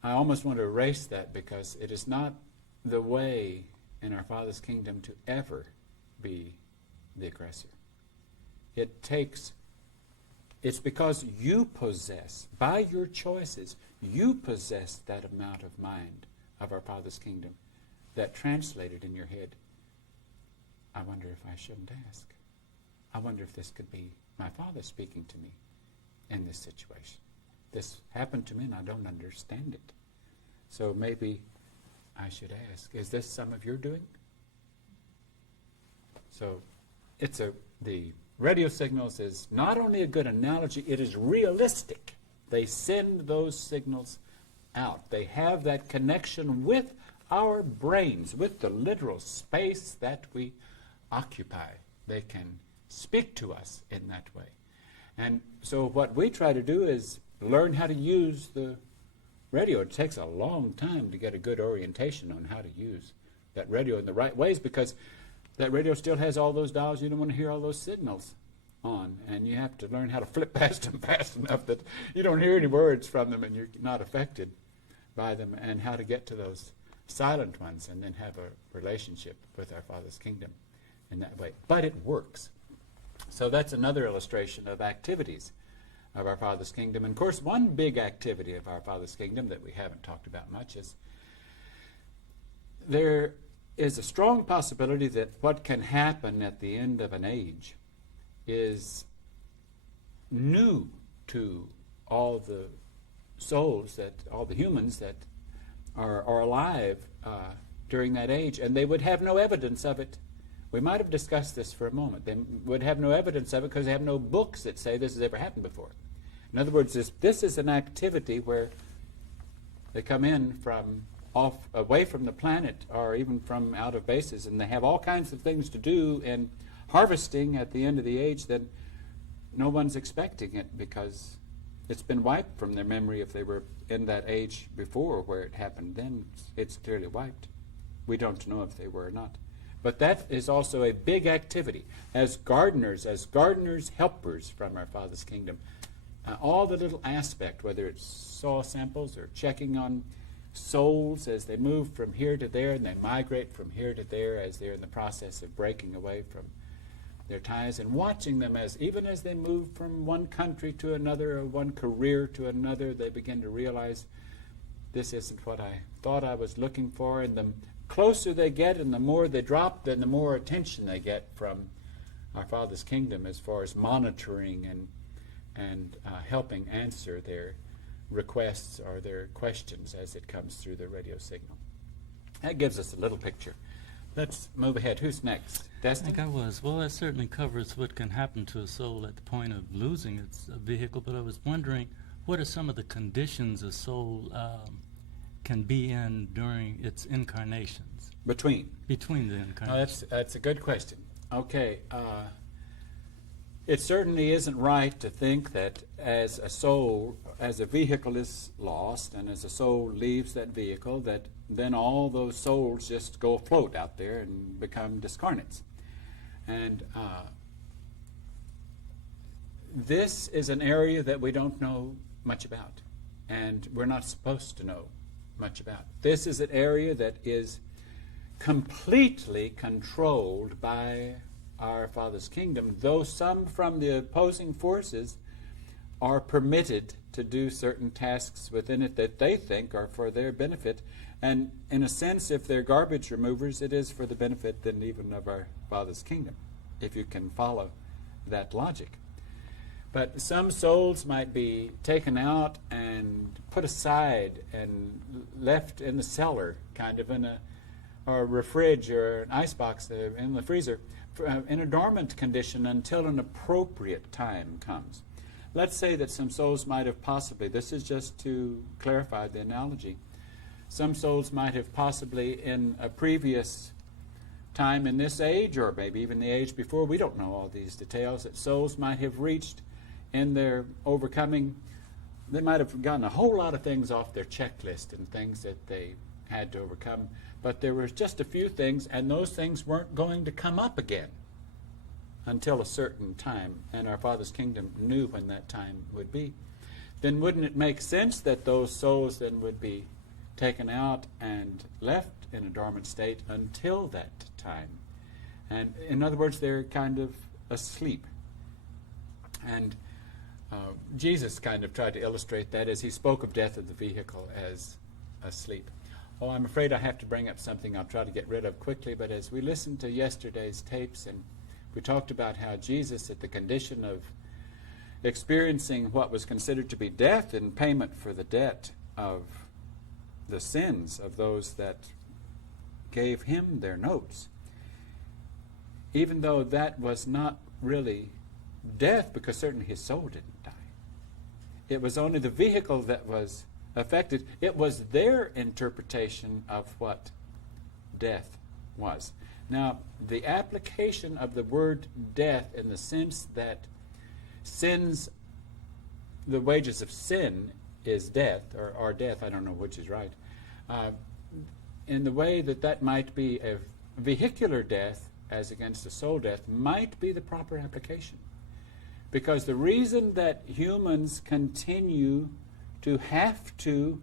I almost want to erase that, because it is not the way in our Father's kingdom to ever be the aggressor. It's because you possess, by your choices, you possess that amount of mind of our Father's kingdom that translated in your head, I wonder if I shouldn't ask. I wonder if this could be my Father speaking to me in this situation. This happened to me and I don't understand it. So maybe I should ask. Is this some of your doing? So the radio signals is not only a good analogy, it is realistic. They send those signals out. They have that connection with our brains, with the literal space that we occupy. They can speak to us in that way. And so what we try to do is learn how to use the radio. It takes a long time to get a good orientation on how to use that radio in the right ways, because that radio still has all those dials. You don't want to hear all those signals on, and you have to learn how to flip past them fast enough that you don't hear any words from them and you're not affected by them, and how to get to those silent ones and then have a relationship with our Father's kingdom in that way. But it works. So that's another illustration of activities of our Father's kingdom. And of course, one big activity of our Father's kingdom that we haven't talked about much is there is a strong possibility that what can happen at the end of an age is new to all the souls, all the humans that are alive during that age, and they would have no evidence of it. We might have discussed this for a moment. They would have no evidence of it because they have no books that say this has ever happened before. In other words, this is an activity where they come in from away from the planet, or even from out of bases, and they have all kinds of things to do in harvesting at the end of the age that no one's expecting it, because it's been wiped from their memory. If they were in that age before where it happened, then it's clearly wiped. We don't know if they were or not. But that is also a big activity. As gardeners helpers from our Father's kingdom, all the little aspect, whether it's soil samples or checking on souls as they move from here to there, and they migrate from here to there as they're in the process of breaking away from their ties, and watching them even as they move from one country to another or one career to another, they begin to realize this isn't what I thought I was looking for. And the closer they get and the more they drop, then the more attention they get from our Father's kingdom as far as monitoring and helping answer their requests or their questions as it comes through the radio signal. That gives us a little picture. Let's move ahead. Who's next? Destin? I think I was. Well, that certainly covers what can happen to a soul at the point of losing its vehicle, but I was wondering, what are some of the conditions a soul can be in during its incarnations? Between the incarnations. That's a good question. Okay. It certainly isn't right to think that as a soul, as a vehicle is lost, and as a soul leaves that vehicle, that then all those souls just go afloat out there and become discarnates. And this is an area that we don't know much about, and we're not supposed to know much about. This is an area that is completely controlled by our Father's kingdom, though some from the opposing forces are permitted to do certain tasks within it that they think are for their benefit. And in a sense, if they're garbage removers, it is for the benefit then even of our Father's kingdom, if you can follow that logic. But some souls might be taken out and put aside and left in the cellar, kind of or a fridge or an icebox in the freezer, in a dormant condition until an appropriate time comes. Let's say that some souls might have possibly, this is just to clarify the analogy, some souls might have possibly in a previous time in this age, or maybe even the age before, we don't know all these details, that souls might have reached in their overcoming. They might have gotten a whole lot of things off their checklist and things that they had to overcome, but there was just a few things, and those things weren't going to come up again until a certain time, and our Father's kingdom knew when that time would be. Then wouldn't it make sense that those souls then would be taken out and left in a dormant state until that time? And in other words, they're kind of asleep. And Jesus kind of tried to illustrate that as he spoke of death of the vehicle as asleep. Oh, I'm afraid I have to bring up something I'll try to get rid of quickly, but as we listened to yesterday's tapes, and we talked about how Jesus, at the condition of experiencing what was considered to be death in payment for the debt of the sins of those that gave him their notes, even though that was not really death, because certainly his soul didn't die. It was only the vehicle that was affected. It was their interpretation of what death was. Now, the application of the word death in the sense that sins, the wages of sin is death, or death, I don't know which is right, in the way that that might be a vehicular death as against a soul death, might be the proper application. Because the reason that humans continue to have to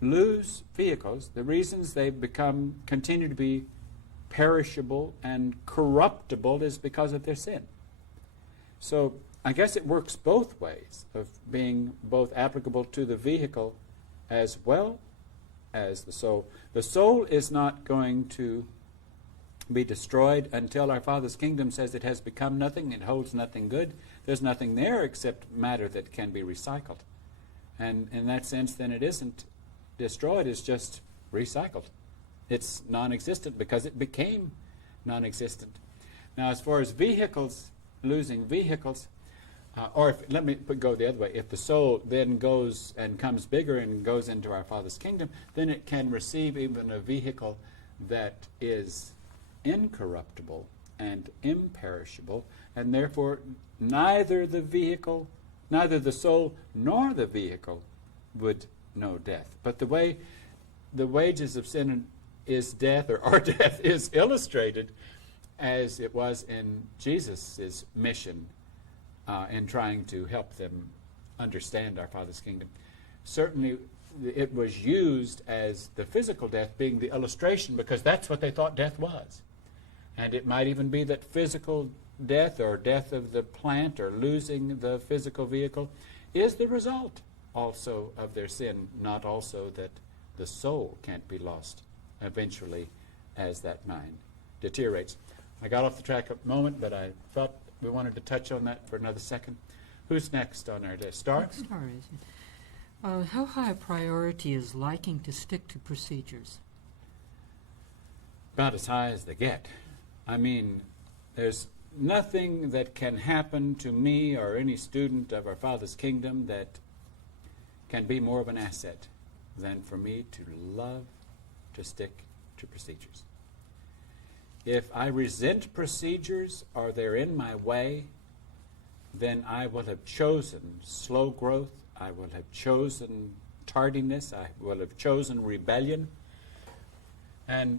lose vehicles, the reasons they continue to be perishable and corruptible, is because of their sin. So I guess it works both ways, of being both applicable to the vehicle as well as the soul. The soul is not going to be destroyed until our Father's kingdom says it has become nothing, it holds nothing good. There's nothing there except matter that can be recycled. And in that sense, then it isn't destroyed, it's just recycled. It's non-existent because it became non-existent. Now, as far as vehicles, losing vehicles, let me go the other way. If the soul then goes and comes bigger and goes into our Father's kingdom, then it can receive even a vehicle that is incorruptible and imperishable, and therefore neither the soul nor the vehicle would know death. But the way the wages of sin is death, or our death, is illustrated as it was in Jesus' mission in trying to help them understand our Father's kingdom. Certainly it was used as the physical death being the illustration, because that's what they thought death was. And it might even be that physical death, or death of the plant, or losing the physical vehicle, is the result also of their sin, not also that the soul can't be lost eventually as that mind deteriorates. I got off the track a moment, but I thought we wanted to touch on that for another second. Who's next on our list? Star? How high a priority is liking to stick to procedures? About as high as they get. I mean, there's nothing that can happen to me or any student of our Father's kingdom that can be more of an asset than for me to love to stick to procedures. If I resent procedures, or they're in my way, then I will have chosen slow growth, I will have chosen tardiness, I will have chosen rebellion. And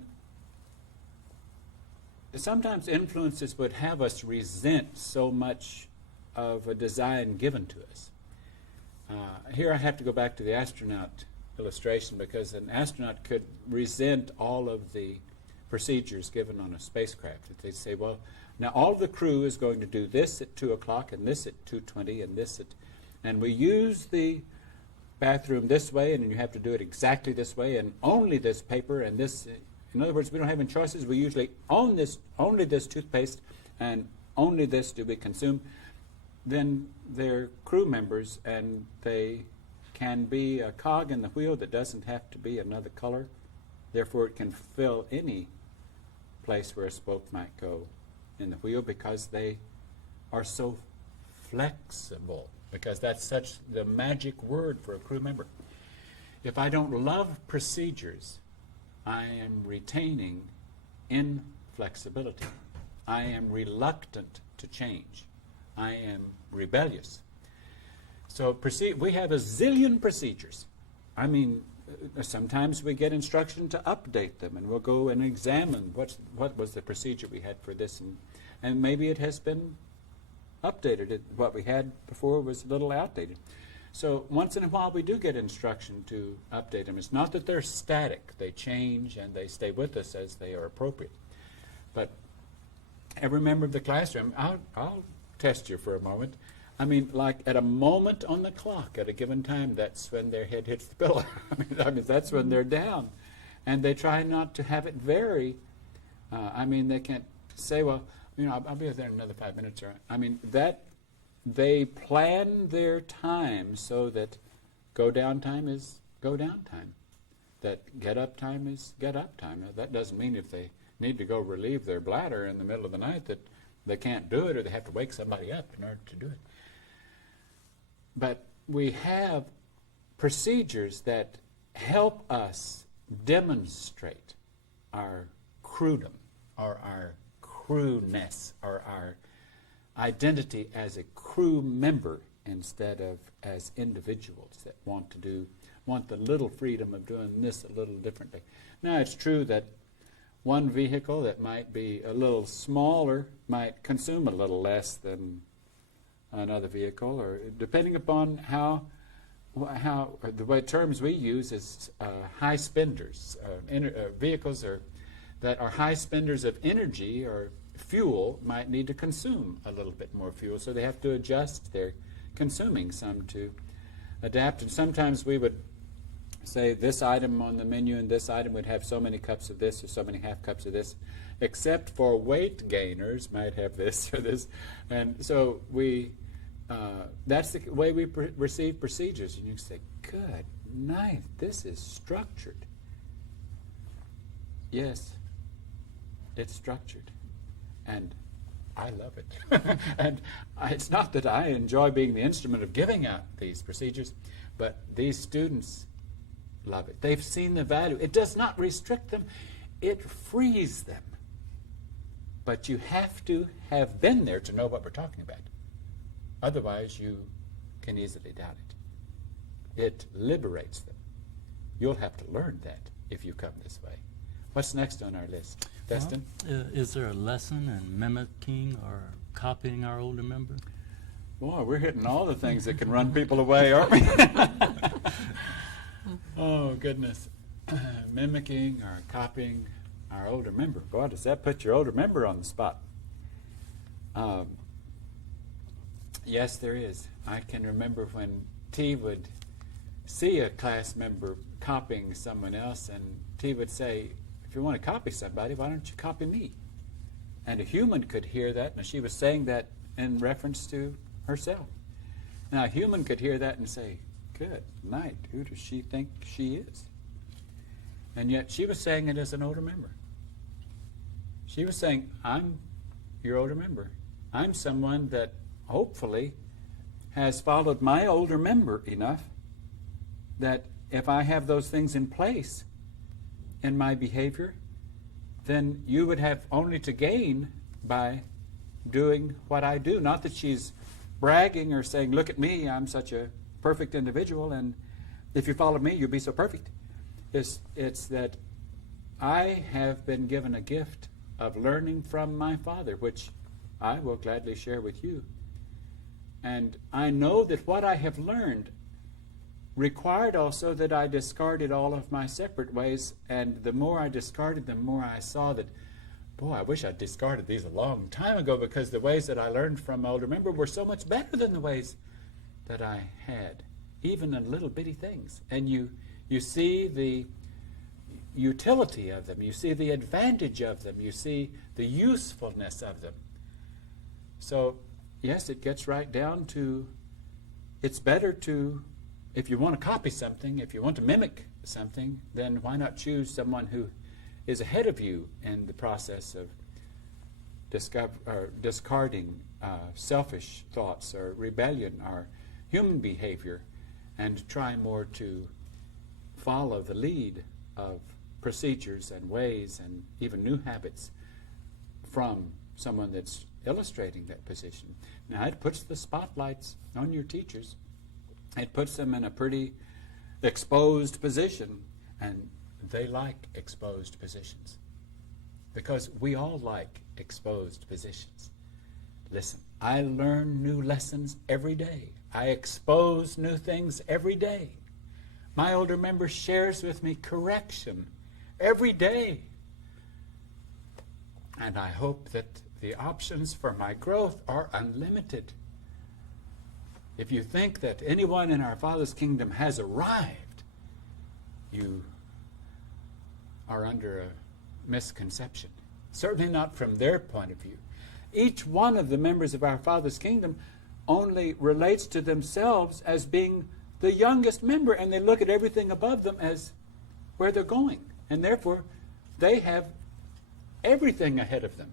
sometimes influences would have us resent so much of a design given to us. Here I have to go back to the astronaut illustration, because an astronaut could resent all of the procedures given on a spacecraft. If they say, well, now all of the crew is going to do this at 2 o'clock, and this at 2:20, and this at... And we use the bathroom this way, and you have to do it exactly this way, and only this paper, and this... In other words, we don't have any choices. We usually own this, only this toothpaste, and only this do we consume. Then they're crew members, and they can be a cog in the wheel that doesn't have to be another color. Therefore, it can fill any place where a spoke might go in the wheel, because they are so flexible, because that's such the magic word for a crew member. If I don't love procedures, I am retaining inflexibility. I am reluctant to change. I am rebellious. So we have a zillion procedures. I mean, sometimes we get instruction to update them, and we'll go and examine what was the procedure we had for this, and maybe it has been updated. What we had before was a little outdated. So once in a while we do get instruction to update them. It's not that they're static. They change and they stay with us as they are appropriate. But every member of the classroom, I'll test you for a moment. I mean, like at a moment on the clock at a given time, that's when their head hits the pillow. I mean, that's when they're down. And they try not to have it vary. I mean, they can't say, well, you know, I'll be there in another 5 minutes. Or, I mean, that they plan their time so that go down time is go down time. That get up time is get up time. Now, that doesn't mean if they need to go relieve their bladder in the middle of the night that they can't do it or they have to wake somebody up in order to do it. But we have procedures that help us demonstrate our crewdom or our crewness or our identity as a crew member instead of as individuals that want the little freedom of doing this a little differently. Now, it's true that one vehicle that might be a little smaller might consume a little less than another vehicle, or depending upon how the way terms we use is high spenders. Vehicles that are high spenders of energy or fuel might need to consume a little bit more fuel, so they have to adjust their consuming some to adapt. And sometimes we would say this item on the menu and this item would have so many cups of this or so many half cups of this, except for weight gainers might have this or this. And so that's the way we receive procedures. And you say, good night, this is structured. Yes, it's structured. And I love it. And it's not that I enjoy being the instrument of giving out these procedures, but these students love it. They've seen the value. It does not restrict them. It frees them. But you have to have been there to know what we're talking about. Otherwise, you can easily doubt it. It liberates them. You'll have to learn that if you come this way. What's next on our list? Destin? Well, is there a lesson in mimicking or copying our older member? Boy, we're hitting all the things that can run people away, aren't we? Oh, goodness. Mimicking or copying our older member. Boy, does that put your older member on the spot. Yes, there is. I can remember when T would see a class member copying someone else, and T would say, if you want to copy somebody, why don't you copy me? And a human could hear that, and she was saying that in reference to herself. Now, a human could hear that and say, good night, who does she think she is? And yet she was saying it as an older member. She was saying, I'm your older member. I'm someone that hopefully has followed my older member enough that if I have those things in place in my behavior, then you would have only to gain by doing what I do. Not that she's bragging or saying, look at me, I'm such a perfect individual, and if you followed me, you'd be so perfect. It's that I have been given a gift of learning from my Father, which I will gladly share with you. And I know that what I have learned required also that I discarded all of my separate ways, and the more I discarded, the more I saw that, boy, I wish I'd discarded these a long time ago, because the ways that I learned from my older member were so much better than the ways that I had, even in little bitty things. And you see the utility of them, you see the advantage of them, you see the usefulness of them. So, yes, it gets right down to, it's better to, if you want to copy something, if you want to mimic something, then why not choose someone who is ahead of you in the process of discarding selfish thoughts or rebellion or human behavior, and try more to follow the lead of procedures and ways and even new habits from someone that's illustrating that position. Now, it puts the spotlights on your teachers. It puts them in a pretty exposed position, and they like exposed positions because we all like exposed positions. Listen, I learn new lessons every day. I expose new things every day. My older member shares with me correction every day. And I hope that the options for my growth are unlimited. If you think that anyone in our Father's kingdom has arrived, you are under a misconception. Certainly not from their point of view. Each one of the members of our Father's kingdom only relates to themselves as being the youngest member, and they look at everything above them as where they're going. And therefore, they have everything ahead of them.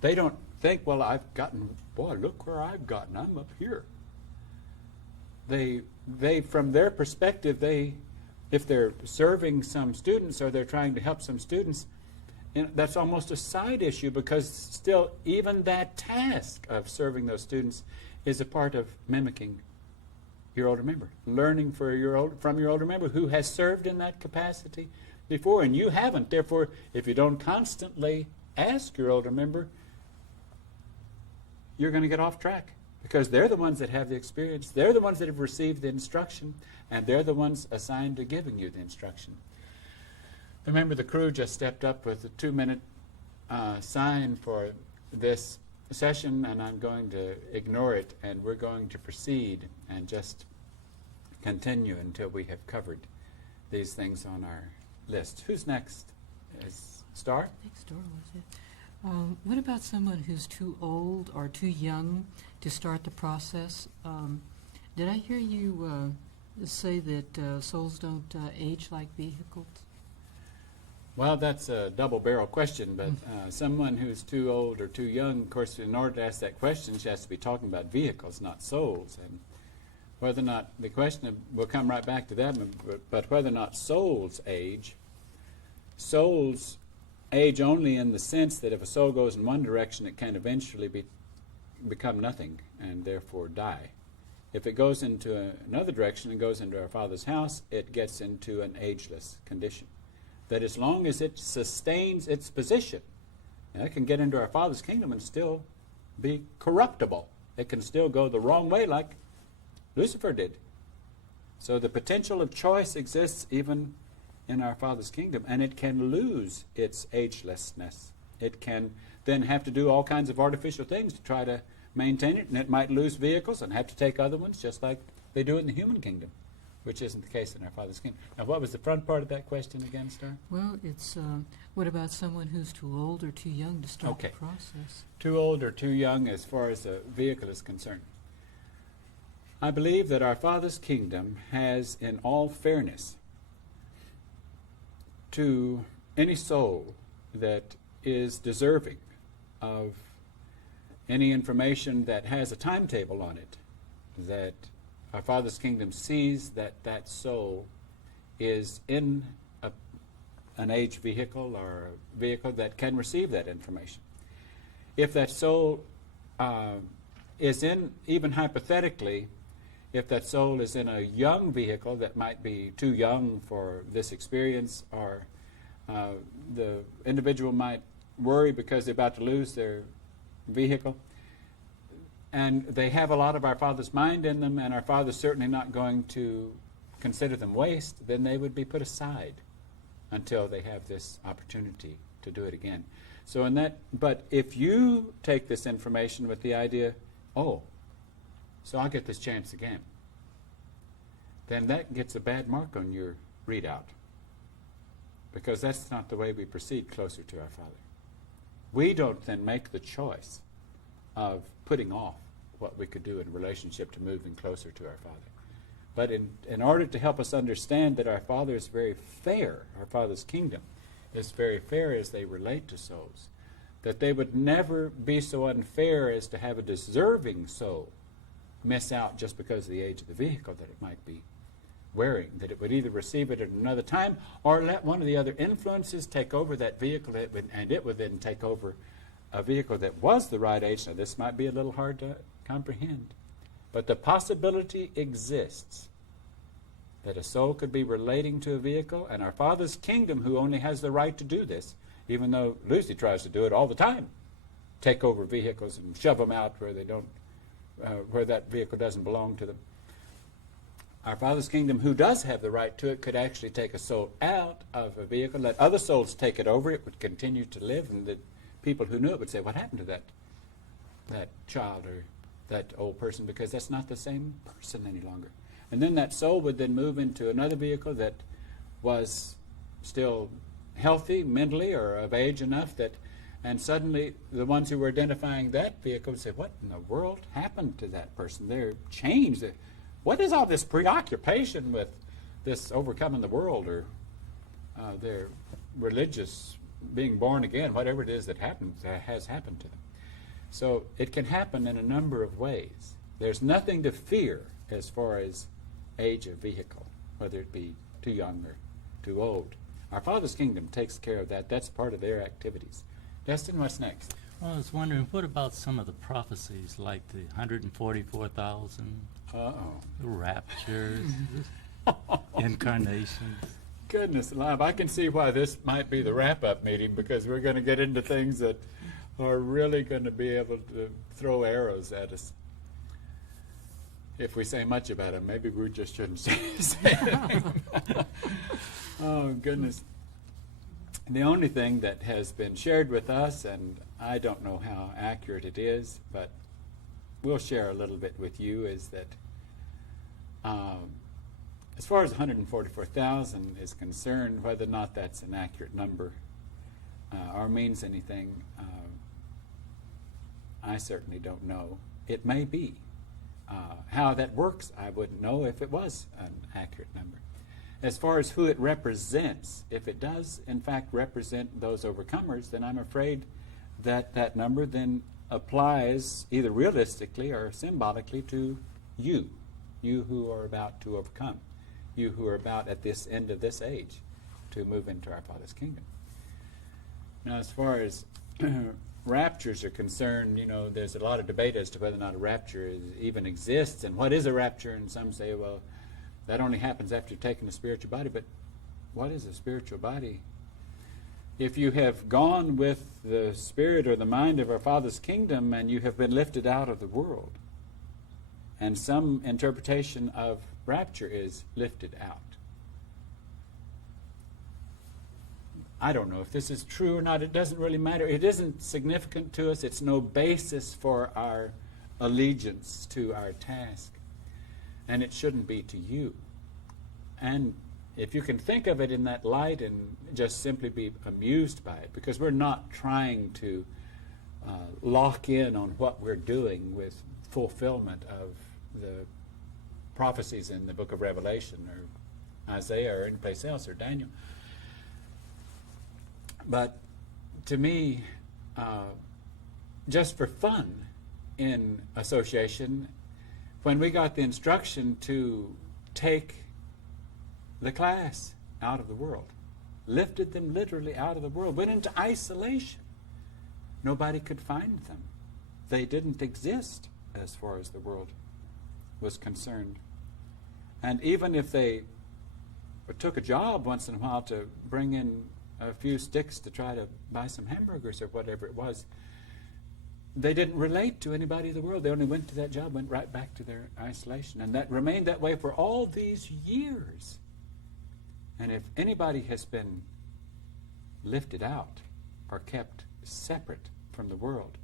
They don't think, well, I've gotten, boy, look where I've gotten. I'm up here. They from their perspective, if they're serving some students or they're trying to help some students, that's almost a side issue, because still even that task of serving those students is a part of mimicking your older member, learning from your older member who has served in that capacity before, and you haven't. Therefore, if you don't constantly ask your older member, you're going to get off track, because they're the ones that have the experience, they're the ones that have received the instruction, and they're the ones assigned to giving you the instruction. Remember, the crew just stepped up with a 2-minute sign for this session, and I'm going to ignore it, and we're going to proceed and just continue until we have covered these things on our list. Who's next? Is Star? I think Star was it. What about someone who's too old or too young to start the process? Did I hear you say that souls don't age like vehicles? Well, that's a double-barrel question, but someone who's too old or too young, of course, in order to ask that question, she has to be talking about vehicles, not souls. And whether or not, the question, we'll come right back to that, but whether or not souls age only in the sense that if a soul goes in one direction, it can eventually become nothing and therefore die. If it goes into another direction and goes into our Father's house, it gets into an ageless condition. That as long as it sustains its position, it can get into our Father's kingdom and still be corruptible. It can still go the wrong way like Lucifer did. So the potential of choice exists even in our Father's kingdom, and it can lose its agelessness. It can then have to do all kinds of artificial things to try to maintain it, and it might lose vehicles and have to take other ones, just like they do in the human kingdom, which isn't the case in our Father's kingdom. Now, what was the front part of that question again, Star? Well, it's what about someone who's too old or too young to start the process? Too old or too young as far as a vehicle is concerned. I believe that our Father's kingdom has, in all fairness, to any soul that is deserving of any information that has a timetable on it, that our Father's kingdom sees that that soul is in an age vehicle or a vehicle that can receive that information. If that soul is in, even hypothetically, if that soul is in a young vehicle that might be too young for this experience, or the individual might worry because they're about to lose their vehicle, and they have a lot of our Father's mind in them, and our Father's certainly not going to consider them waste, then they would be put aside until they have this opportunity to do it again. So in that, but if you take this information with the idea, oh, so I'll get this chance again, then that gets a bad mark on your readout, because that's not the way we proceed closer to our Father. We don't then make the choice of putting off what we could do in relationship to moving closer to our Father. But in order to help us understand that our Father is very fair, our Father's kingdom is very fair as they relate to souls, that they would never be so unfair as to have a deserving soul miss out just because of the age of the vehicle that it might be wearing, that it would either receive it at another time or let one of the other influences take over that vehicle, and it would then take over a vehicle that was the right age. Now, this might be a little hard to comprehend, but the possibility exists that a soul could be relating to a vehicle, and our Father's kingdom, who only has the right to do this, even though Lucy tries to do it all the time, take over vehicles and shove them out where they don't, where that vehicle doesn't belong to them. Our Father's kingdom, who does have the right to it, could actually take a soul out of a vehicle, let other souls take it over. It would continue to live, and the people who knew it would say, "What happened to that child or that old person?" Because that's not the same person any longer. And then that soul would then move into another vehicle that was still healthy mentally or of age enough that, and suddenly the ones who were identifying that vehicle would say, "What in the world happened to that person? They're changed. What is all this preoccupation with this overcoming the world, or their religious being born again," whatever it is that has happened to them. So it can happen in a number of ways. There's nothing to fear as far as age of vehicle, whether it be too young or too old. Our Father's kingdom takes care of that. That's part of their activities. Destin, what's next? Well, I was wondering, what about some of the prophecies, like the 144,000, raptures, incarnations? Goodness alive, I can see why this might be the wrap-up meeting, because we're going to get into things that are really going to be able to throw arrows at us. If we say much about them, maybe we just shouldn't say anything. Oh, goodness. The only thing that has been shared with us, and I don't know how accurate it is, but we'll share a little bit with you, is that as far as 144,000 is concerned, whether or not that's an accurate number or means anything, I certainly don't know. It may be. How that works, I wouldn't know if it was an accurate number. As far as who it represents, if it does in fact represent those overcomers, then I'm afraid that that number then applies either realistically or symbolically to you who are about to overcome, you who are about at this end of this age to move into our Father's kingdom. Now, as far as raptures are concerned, there's a lot of debate as to whether or not a rapture even exists, and what is a rapture, and some say, well, that only happens after you've taken a spiritual body. But what is a spiritual body? If you have gone with the spirit or the mind of our Father's kingdom and you have been lifted out of the world, and some interpretation of rapture is lifted out. I don't know if this is true or not. It doesn't really matter. It isn't significant to us. It's no basis for our allegiance to our task. And it shouldn't be to you. And if you can think of it in that light and just simply be amused by it, because we're not trying to lock in on what we're doing with fulfillment of the prophecies in the book of Revelation or Isaiah or anyplace else or Daniel. But to me, just for fun in association, when we got the instruction to take the class out of the world, lifted them literally out of the world, went into isolation, nobody could find them. They didn't exist as far as the world was concerned. And even if they took a job once in a while to bring in a few sticks to try to buy some hamburgers or whatever it was, they didn't relate to anybody in the world. They only went to that job, went right back to their isolation. And that remained that way for all these years. And if anybody has been lifted out or kept separate from the world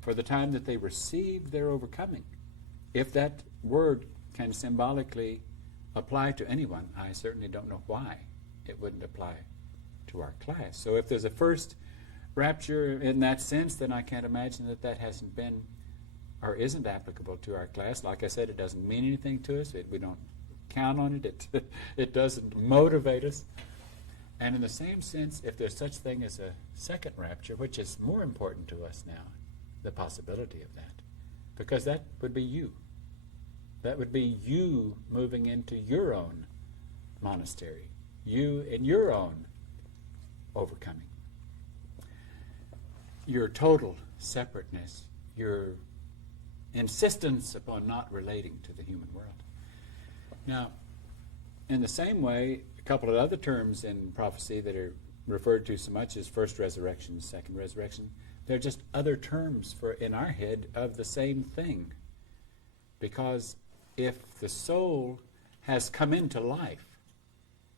for the time that they received their overcoming, if that word can symbolically apply to anyone, I certainly don't know why it wouldn't apply to our class. So if there's a first rapture in that sense, then I can't imagine that that hasn't been or isn't applicable to our class. Like I said, it doesn't mean anything to us. We don't count on it. It doesn't motivate us. And in the same sense, if there's such thing as a second rapture, which is more important to us now, the possibility of that, because that would be you. That would be you moving into your own monastery, you in your own overcoming, your total separateness, your insistence upon not relating to the human world. Now, in the same way, a couple of other terms in prophecy that are referred to so much as first resurrection, second resurrection, they're just other terms for in our head of the same thing. Because if the soul has come into life,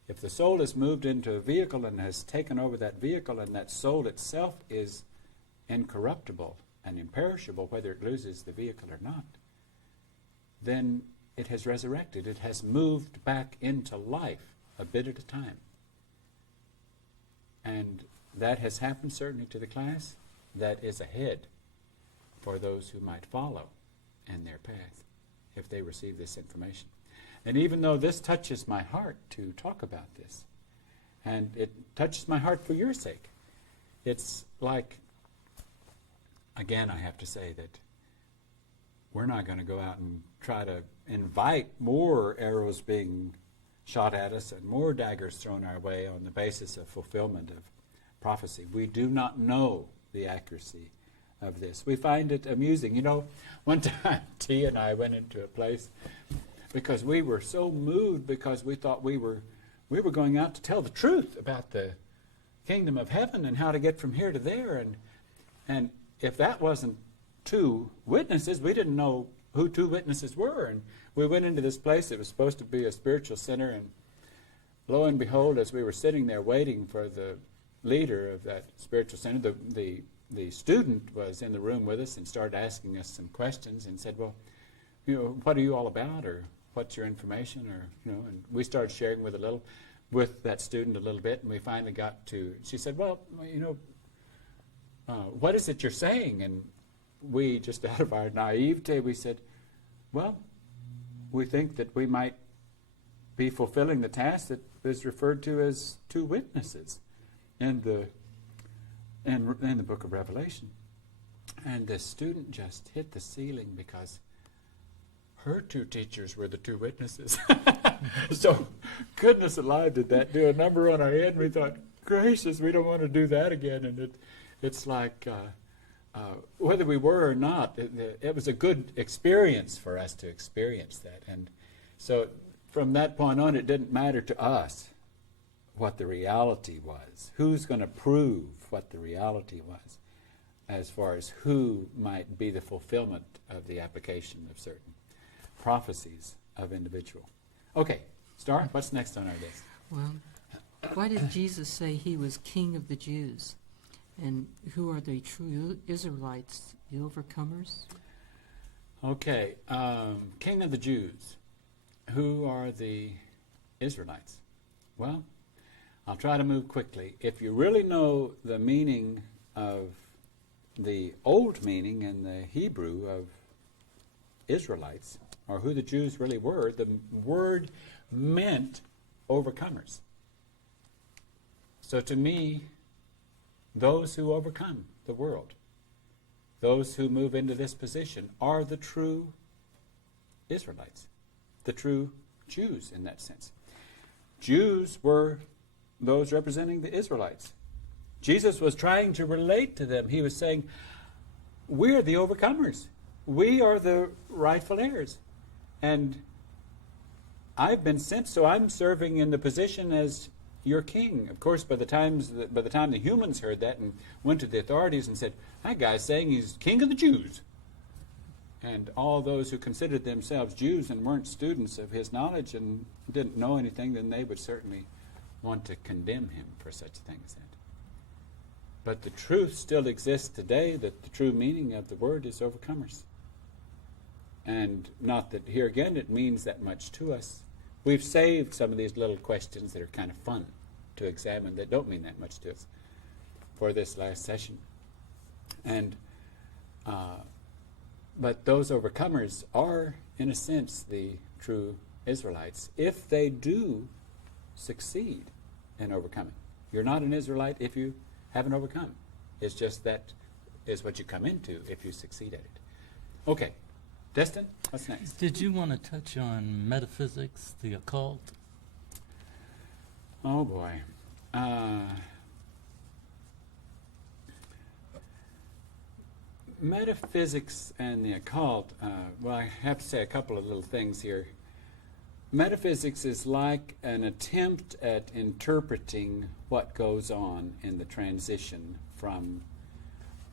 if the soul has moved into a vehicle and has taken over that vehicle, and that soul itself is incorruptible and imperishable, whether it loses the vehicle or not, then it has resurrected. It has moved back into life a bit at a time. And that has happened certainly to the class that is ahead for those who might follow in their path if they receive this information. And even though this touches my heart to talk about this, and it touches my heart for your sake, it's like, again, I have to say that we're not going to go out and try to invite more arrows being shot at us and more daggers thrown our way on the basis of fulfillment of prophecy. We do not know the accuracy of this. We find it amusing. You know, one time T and I went into a place because we were so moved because we thought we were going out to tell the truth about the kingdom of heaven and how to get from here to there. And if that wasn't two witnesses, we didn't know who two witnesses were. And we went into this place that was supposed to be a spiritual center, and lo and behold, as we were sitting there waiting for the leader of that spiritual center, the student was in the room with us and started asking us some questions and said, well, you know, what are you all about, or what's your information, or, you know, and we started sharing with that student a little bit, and we finally got to, she said, well, you know, what is it you're saying? And we, just out of our naivete, we said, well, we think that we might be fulfilling the task that is referred to as two witnesses in the book of Revelation. And the student just hit the ceiling because her two teachers were the two witnesses. So, goodness alive, did that do a number on our head? And we thought, gracious, we don't want to do that again. And it's like, whether we were or not, it was a good experience for us to experience that. And so from that point on, it didn't matter to us what the reality was. Who's going to prove what the reality was as far as who might be the fulfillment of the application of certain prophecies of individual. Okay, Star, what's next on our list? Well, why did Jesus say he was king of the Jews? And who are the true Israelites, the overcomers? Okay, king of the Jews. Who are the Israelites? Well, I'll try to move quickly. If you really know the meaning of the old meaning in the Hebrew of Israelites, or who the Jews really were, the word meant overcomers. So to me, those who overcome the world, those who move into this position, are the true Israelites, the true Jews in that sense. Jews were those representing the Israelites. Jesus was trying to relate to them. He was saying, we're the overcomers. We are the rightful heirs. And I've been sent, so I'm serving in the position as your king. Of course, by the time the humans heard that and went to the authorities and said, that guy's saying he's king of the Jews. And all those who considered themselves Jews and weren't students of his knowledge and didn't know anything, then they would certainly want to condemn him for such a thing as that. But the truth still exists today, that the true meaning of the word is overcomers. And not that here again it means that much to us. We've saved some of these little questions that are kind of fun to examine that don't mean that much to us for this last session. And but those overcomers are, in a sense, the true Israelites, if they do succeed in overcoming. You're not an Israelite if you haven't overcome. It's just that is what you come into if you succeed at it. Okay. Destin, what's next? Did you want to touch on metaphysics, the occult? Oh boy. Metaphysics and the occult, well, I have to say a couple of little things here. Metaphysics is like an attempt at interpreting what goes on in the transition from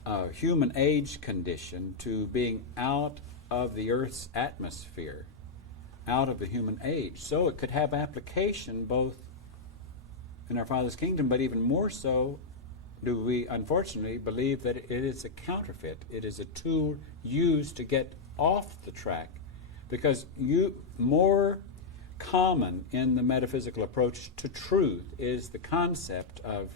a human age condition to being out of the Earth's atmosphere, out of the human age. So it could have application both in our Father's kingdom, but even more so do we unfortunately believe that it is a counterfeit. It is a tool used to get off the track, because more common in the metaphysical approach to truth is the concept of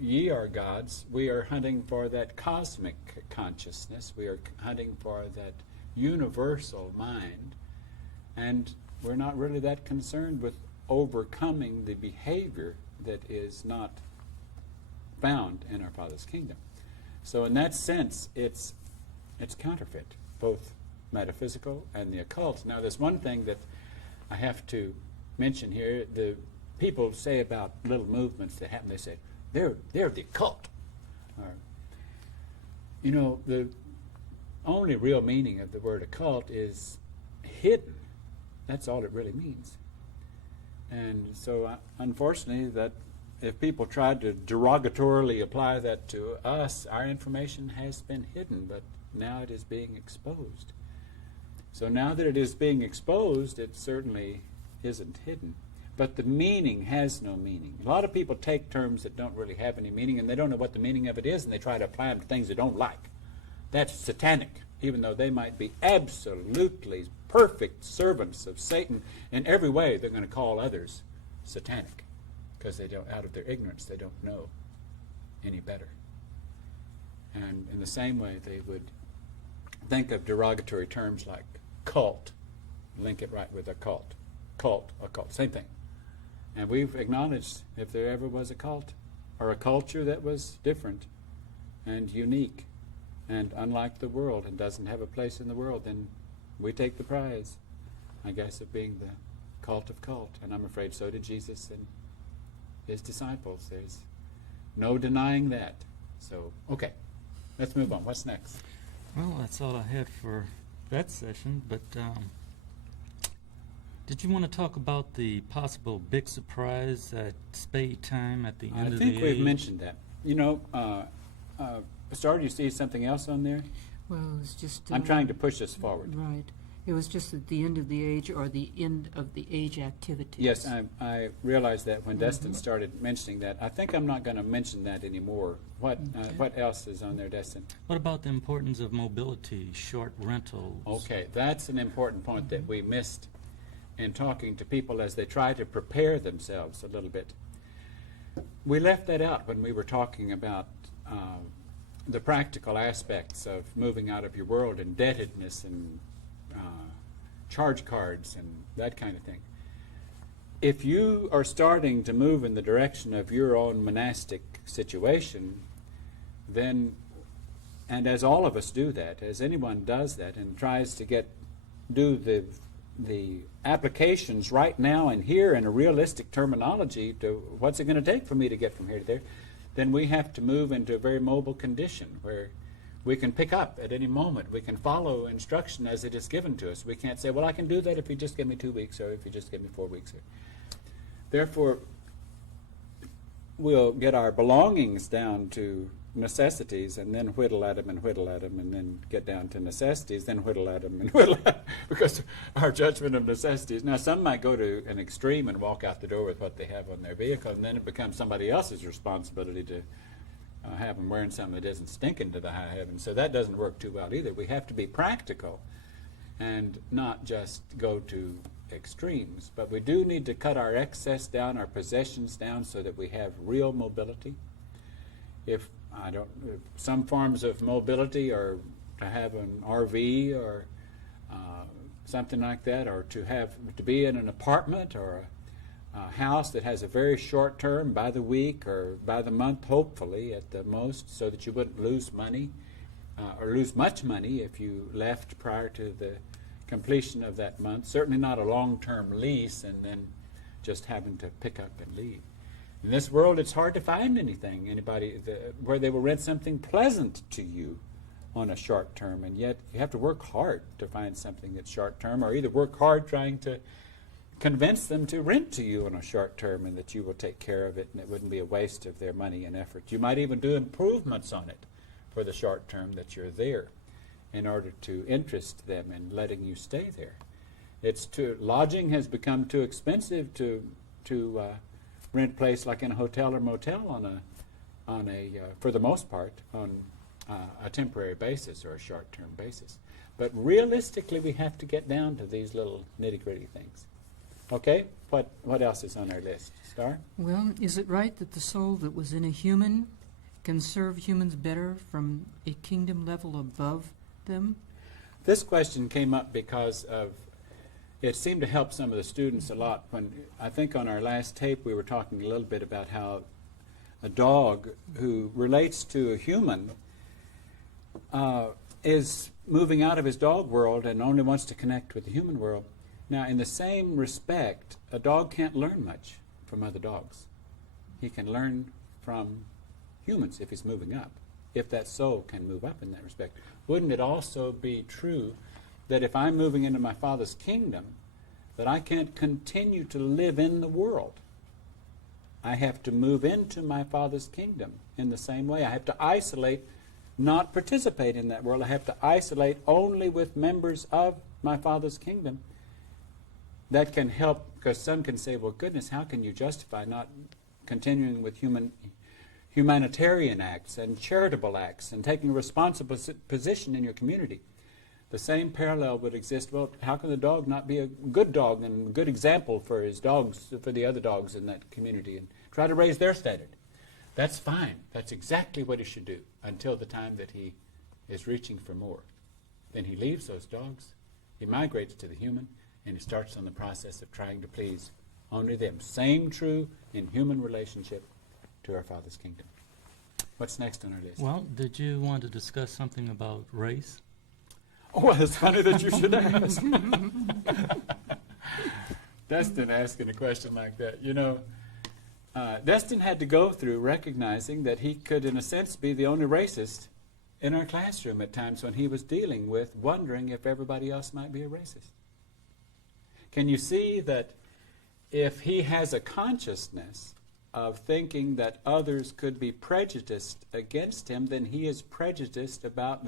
ye are gods. We are hunting for that cosmic consciousness. We are hunting for that universal mind, and we're not really that concerned with overcoming the behavior that is not found in our Father's kingdom. So in that sense, it's counterfeit, both metaphysical and the occult. Now, there's one thing that I have to mention here. The people say about little movements that happen, they say, they're the occult. Or, you know, the only real meaning of the word occult is hidden. That's all it really means. And so, unfortunately, that if people tried to derogatorily apply that to us, our information has been hidden, but now it is being exposed. So now that it is being exposed, it certainly isn't hidden. But the meaning has no meaning. A lot of people take terms that don't really have any meaning, and they don't know what the meaning of it is, and they try to apply them to things they don't like. That's satanic, even though they might be absolutely perfect servants of Satan. In every way, they're going to call others satanic, because they don't, out of their ignorance, they don't know any better. And in the same way, they would think of derogatory terms like cult, link it right with occult. Cult, occult, same thing. And we've acknowledged if there ever was a cult or a culture that was different and unique and unlike the world and doesn't have a place in the world, then we take the prize, I guess, of being the cult of cult. And I'm afraid so did Jesus and his disciples. There's no denying that. So, okay, let's move on. What's next? Well, that's all I had for that session, but did you want to talk about the possible big surprise at spade time at the end of the age? I think we've mentioned that. You know, Star, do you see something else on there? Well, it was just... I'm trying to push us forward. Right. It was just at the end of the age, or the end of the age activities. Yes, I realized that when Destin started mentioning that. I think I'm not going to mention that anymore. What else is on there, Destin? What about the importance of mobility, short rentals? Okay, that's an important point that we missed in talking to people as they try to prepare themselves a little bit. We left that out when we were talking about the practical aspects of moving out of your world, indebtedness and charge cards and that kind of thing. If you are starting to move in the direction of your own monastic situation, then, and as all of us do that, as anyone does that and tries to do the applications right now and here in a realistic terminology to what's it going to take for me to get from here to there, then we have to move into a very mobile condition where we can pick up at any moment. We can follow instruction as it is given to us. We can't say, well, I can do that if you just give me 2 weeks or if you just give me 4 weeks. Therefore, we'll get our belongings down to necessities and then whittle at them and whittle at them and then get down to necessities, then whittle at them and whittle at them because our judgment of necessities. Now, some might go to an extreme and walk out the door with what they have on their vehicle, and then it becomes somebody else's responsibility to have them wearing something that isn't stinking to the high heavens. So that doesn't work too well either. We have to be practical and not just go to extremes. But we do need to cut our excess down, our possessions down, so that we have real mobility. If some forms of mobility are to have an RV or something like that, or to be in an apartment or a house that has a very short term, by the week or by the month, hopefully at the most, so that you wouldn't lose money or lose much money if you left prior to the completion of that month. Certainly not a long-term lease and then just having to pick up and leave. In this world, it's hard to find anybody where they will rent something pleasant to you on a short term, and yet you have to work hard to find something that's short term, or either work hard trying to convince them to rent to you on a short term and that you will take care of it and it wouldn't be a waste of their money and effort. You might even do improvements on it for the short term that you're there in order to interest them in letting you stay there. Lodging has become too expensive to rent a place like in a hotel or motel on a for the most part on a temporary basis or a short-term basis. But realistically, we have to get down to these little nitty-gritty things. Okay, what else is on our list? Star? Well, is it right that the soul that was in a human can serve humans better from a kingdom level above them? This question came up because of, it seemed to help some of the students a lot. When I think on our last tape we were talking a little bit about how a dog who relates to a human is moving out of his dog world and only wants to connect with the human world. Now, in the same respect, a dog can't learn much from other dogs. He can learn from humans if he's moving up, if that soul can move up in that respect. Wouldn't it also be true that if I'm moving into my Father's kingdom, that I can't continue to live in the world? I have to move into my Father's kingdom in the same way. I have to isolate, not participate in that world. I have to isolate only with members of my Father's kingdom. That can help, because some can say, well, goodness, how can you justify not continuing with humanitarian acts and charitable acts and taking a responsible position in your community? The same parallel would exist. Well, how can the dog not be a good dog and a good example for his dogs, for the other dogs in that community, and try to raise their standard? That's fine. That's exactly what he should do until the time that he is reaching for more. Then he leaves those dogs, he migrates to the human, and he starts on the process of trying to please only them. Same true in human relationship to our Father's kingdom. What's next on our list? Well, did you want to discuss something about race? Oh, well, it's funny that you should ask. Destin asking a question like that. You know, Destin had to go through recognizing that he could, in a sense, be the only racist in our classroom at times when he was dealing with wondering if everybody else might be a racist. Can you see that if he has a consciousness of thinking that others could be prejudiced against him, then he is prejudiced about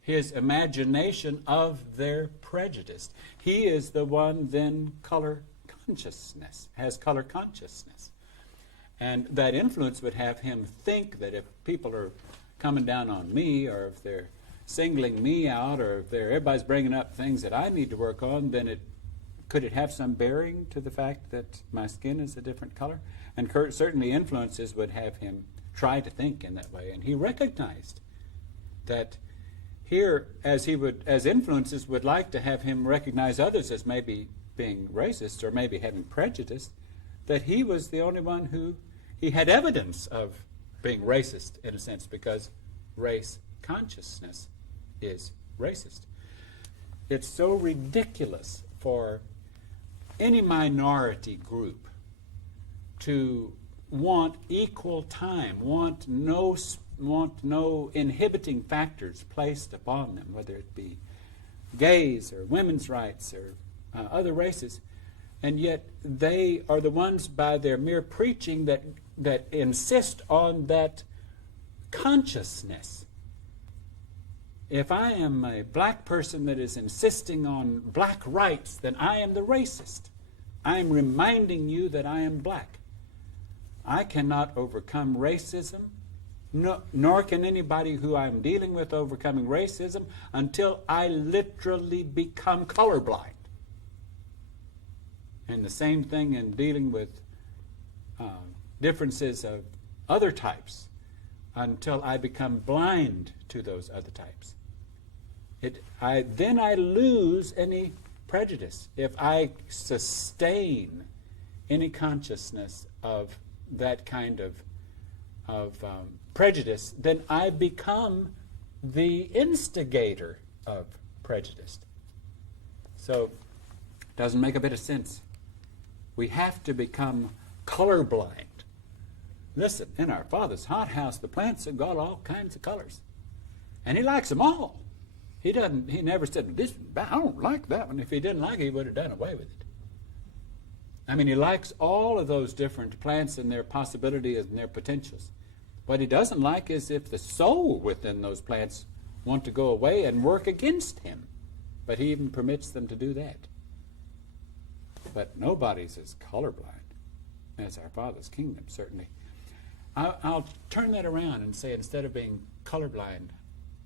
his imagination of their prejudice. He is the one then has color consciousness. And that influence would have him think that if people are coming down on me, or if they're singling me out, or if everybody's bringing up things that I need to work on, then could it have some bearing to the fact that my skin is a different color? And certainly influences would have him try to think in that way. And he recognized that here, as influences would like to have him recognize others as maybe being racist or maybe having prejudice, that he was the only one who he had evidence of being racist in a sense, because race consciousness is racist. It's so ridiculous for any minority group to want equal time, want no inhibiting factors placed upon them, whether it be gays or women's rights or other races, and yet they are the ones by their mere preaching that insist on that consciousness. If I am a black person that is insisting on black rights, then I am the racist. I am reminding you that I am black. I cannot overcome racism, nor can anybody who I'm dealing with overcoming racism until I literally become colorblind. And the same thing in dealing with differences of other types, until I become blind to those other types. Then I lose any prejudice. If I sustain any consciousness of that kind of prejudice, then I become the instigator of prejudice. So it doesn't make a bit of sense. We have to become colorblind. Listen, in our Father's hothouse, the plants have got all kinds of colors. And He likes them all. He never said, this, I don't like that one. If He didn't like it, He would have done away with it. I mean, He likes all of those different plants and their possibilities and their potentials. What He doesn't like is if the soul within those plants want to go away and work against Him. But He even permits them to do that. But nobody's as colorblind as our Father's kingdom, certainly. I'll turn that around and say, instead of being colorblind,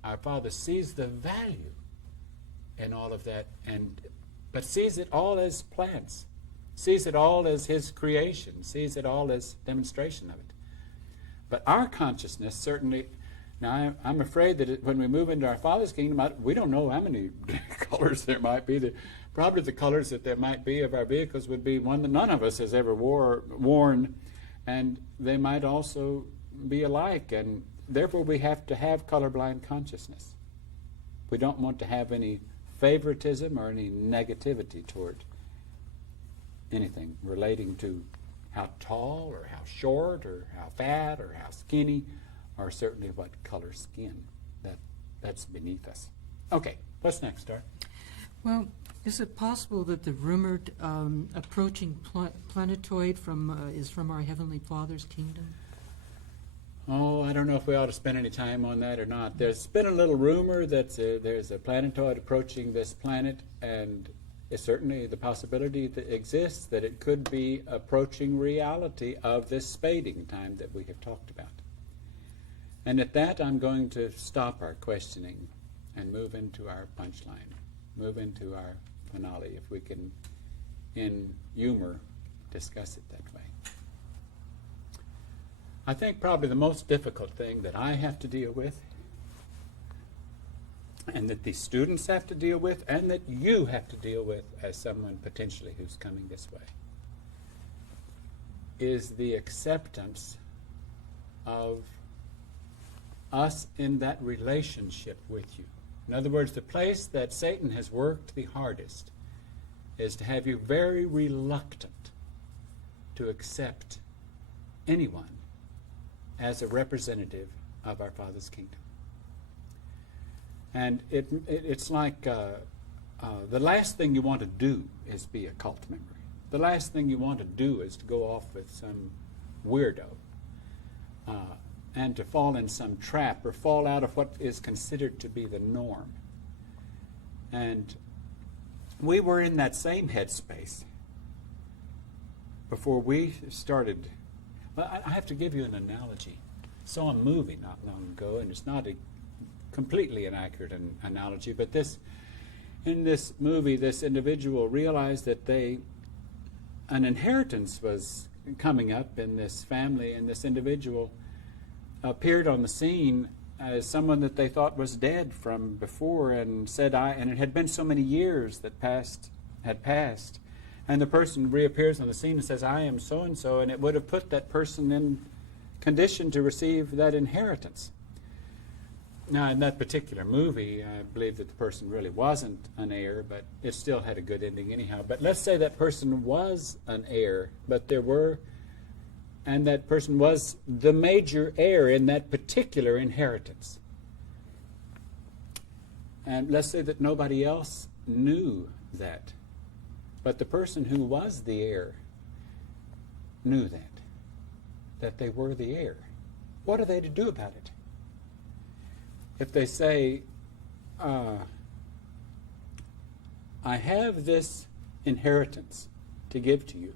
our Father sees the value in all of that, but sees it all as plants, sees it all as His creation, sees it all as demonstration of it. But our consciousness certainly, now I'm afraid that when we move into our Father's kingdom, we don't know how many colors there might be. Probably the colors that there might be of our vehicles would be one that none of us has ever worn, and they might also be alike, and therefore we have to have colorblind consciousness. We don't want to have any favoritism or any negativity toward anything relating to how tall or how short or how fat or how skinny, or certainly what color skin. That's beneath us. Okay, what's next, Star? Well, is it possible that the rumored approaching planetoid is from our Heavenly Father's kingdom? Oh, I don't know if we ought to spend any time on that or not. There's been a little rumor that there's a planetoid approaching this planet, and it's certainly the possibility that exists that it could be approaching reality of this spading time that we have talked about. And at that, I'm going to stop our questioning and move into our punchline, move into our finale, if we can, in humor, discuss it that way. I think probably the most difficult thing that I have to deal with, and that the students have to deal with, and that you have to deal with as someone potentially who's coming this way, is the acceptance of us in that relationship with you. In other words, the place that Satan has worked the hardest is to have you very reluctant to accept anyone as a representative of our Father's kingdom. And it's like the last thing you want to do is be a cult member. The last thing you want to do is to go off with some weirdo and to fall in some trap or fall out of what is considered to be the norm. And we were in that same headspace before we started. Well, I have to give you an analogy. Saw a movie not long ago, and it's not a completely inaccurate analogy, but in this movie, this individual realized that an inheritance was coming up in this family, and this individual appeared on the scene as someone that they thought was dead from before, and said, and it had been so many years that had passed, and the person reappears on the scene and says, I am so-and-so, and it would have put that person in condition to receive that inheritance. Now, in that particular movie, I believe that the person really wasn't an heir, but it still had a good ending anyhow. But let's say that person was an heir, and that person was the major heir in that particular inheritance. And let's say that nobody else knew that. But the person who was the heir knew that they were the heir. What are they to do about it? If they say, I have this inheritance to give to you.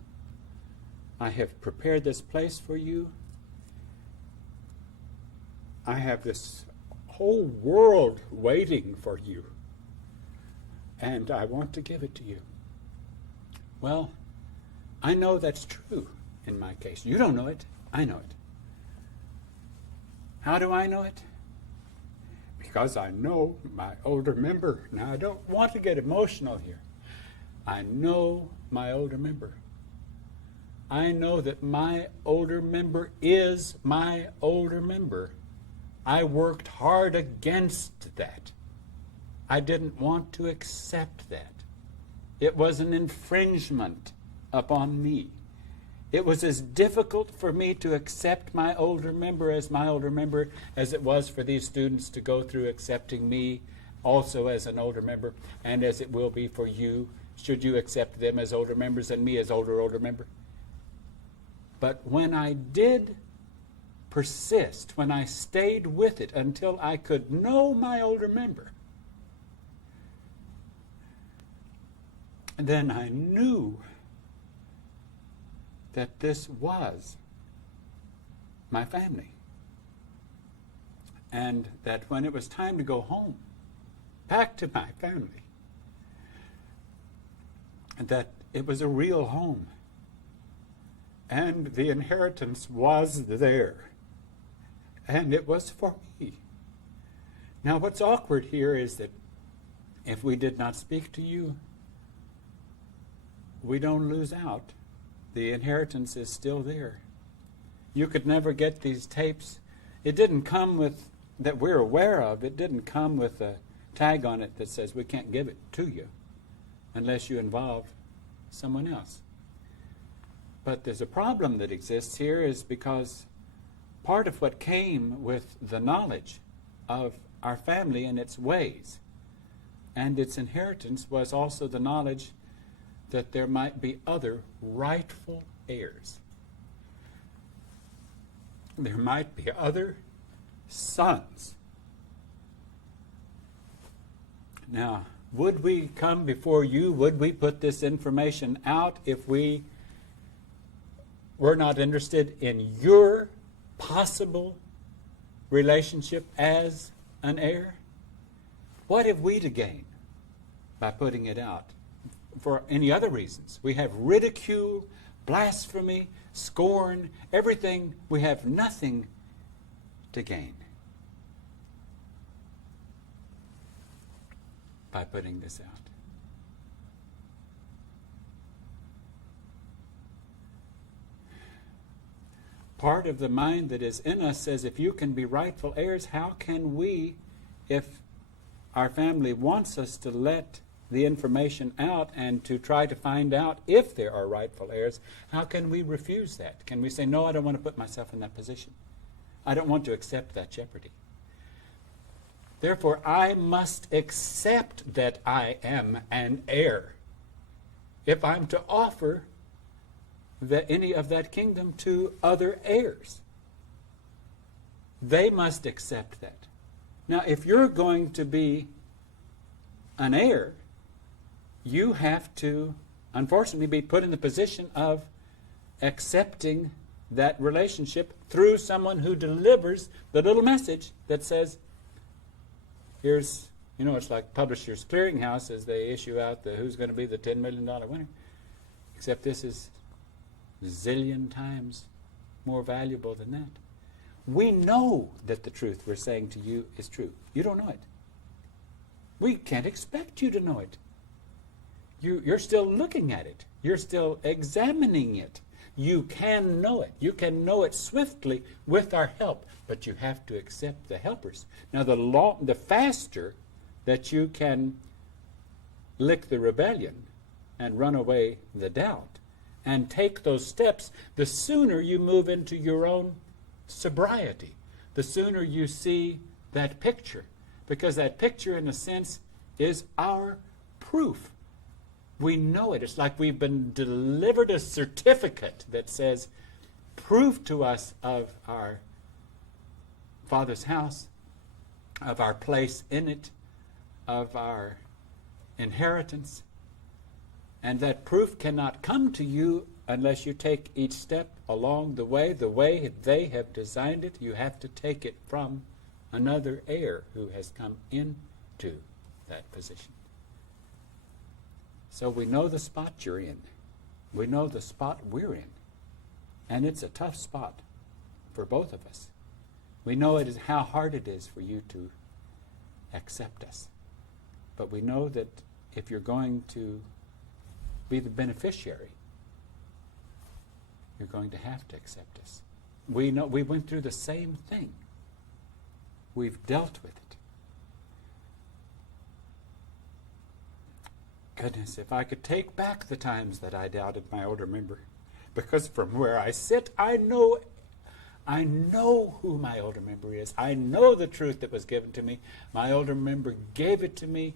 I have prepared this place for you. I have this whole world waiting for you. And I want to give it to you. Well, I know that's true in my case. You don't know it. I know it. How do I know it? Because I know my older member. Now, I don't want to get emotional here. I know my older member. I know that my older member is my older member. I worked hard against that. I didn't want to accept that. It was an infringement upon me. It was as difficult for me to accept my older member as it was for these students to go through accepting me also as an older member, and as it will be for you, should you accept them as older members and me as older member. But when I did persist, when I stayed with it until I could know my older member, then I knew that this was my family. And that when it was time to go home, back to my family, and that it was a real home. And the inheritance was there. And it was for me. Now what's awkward here is that if we did not speak to you, we don't lose out. The inheritance is still there. You could never get these tapes. It didn't come with, that we're aware of, it didn't come with a tag on it that says we can't give it to you unless you involve someone else. But there's a problem that exists here is because part of what came with the knowledge of our family and its ways and its inheritance was also the knowledge that there might be other rightful heirs. There might be other sons. Now, would we come before you, would we put this information out if we were not interested in your possible relationship as an heir? What have we to gain by putting it out? For any other reasons. We have ridicule, blasphemy, scorn, everything. We have nothing to gain by putting this out. Part of the mind that is in us says, if you can be rightful heirs, how can we, if our family wants us to let the information out and to try to find out if there are rightful heirs, how can we refuse that? Can we say, no, I don't want to put myself in that position. I don't want to accept that jeopardy. Therefore, I must accept that I am an heir if I'm to offer any of that kingdom to other heirs. They must accept that. Now, if you're going to be an heir, you have to, unfortunately, be put in the position of accepting that relationship through someone who delivers the little message that says, here's, it's like Publishers Clearinghouse as they issue out the who's going to be the $10 million winner. Except this is zillion times more valuable than that. We know that the truth we're saying to you is true. You don't know it. We can't expect you to know it. You're still looking at it. You're still examining it. You can know it. You can know it swiftly with our help, but you have to accept the helpers. Now, the faster that you can lick the rebellion and run away the doubt and take those steps, the sooner you move into your own sobriety, the sooner you see that picture, because that picture, in a sense, is our proof. We know it. It's like we've been delivered a certificate that says, prove to us of our Father's house, of our place in it, of our inheritance. And that proof cannot come to you unless you take each step along the way they have designed it. You have to take it from another heir who has come into that position. So we know the spot you're in. We know the spot we're in. And it's a tough spot for both of us. We know it is how hard it is for you to accept us. But we know that if you're going to be the beneficiary, you're going to have to accept us. We know we went through the same thing. We've dealt with it. Goodness, if I could take back the times that I doubted my older member. Because from where I sit, I know who my older member is. I know the truth that was given to me. My older member gave it to me.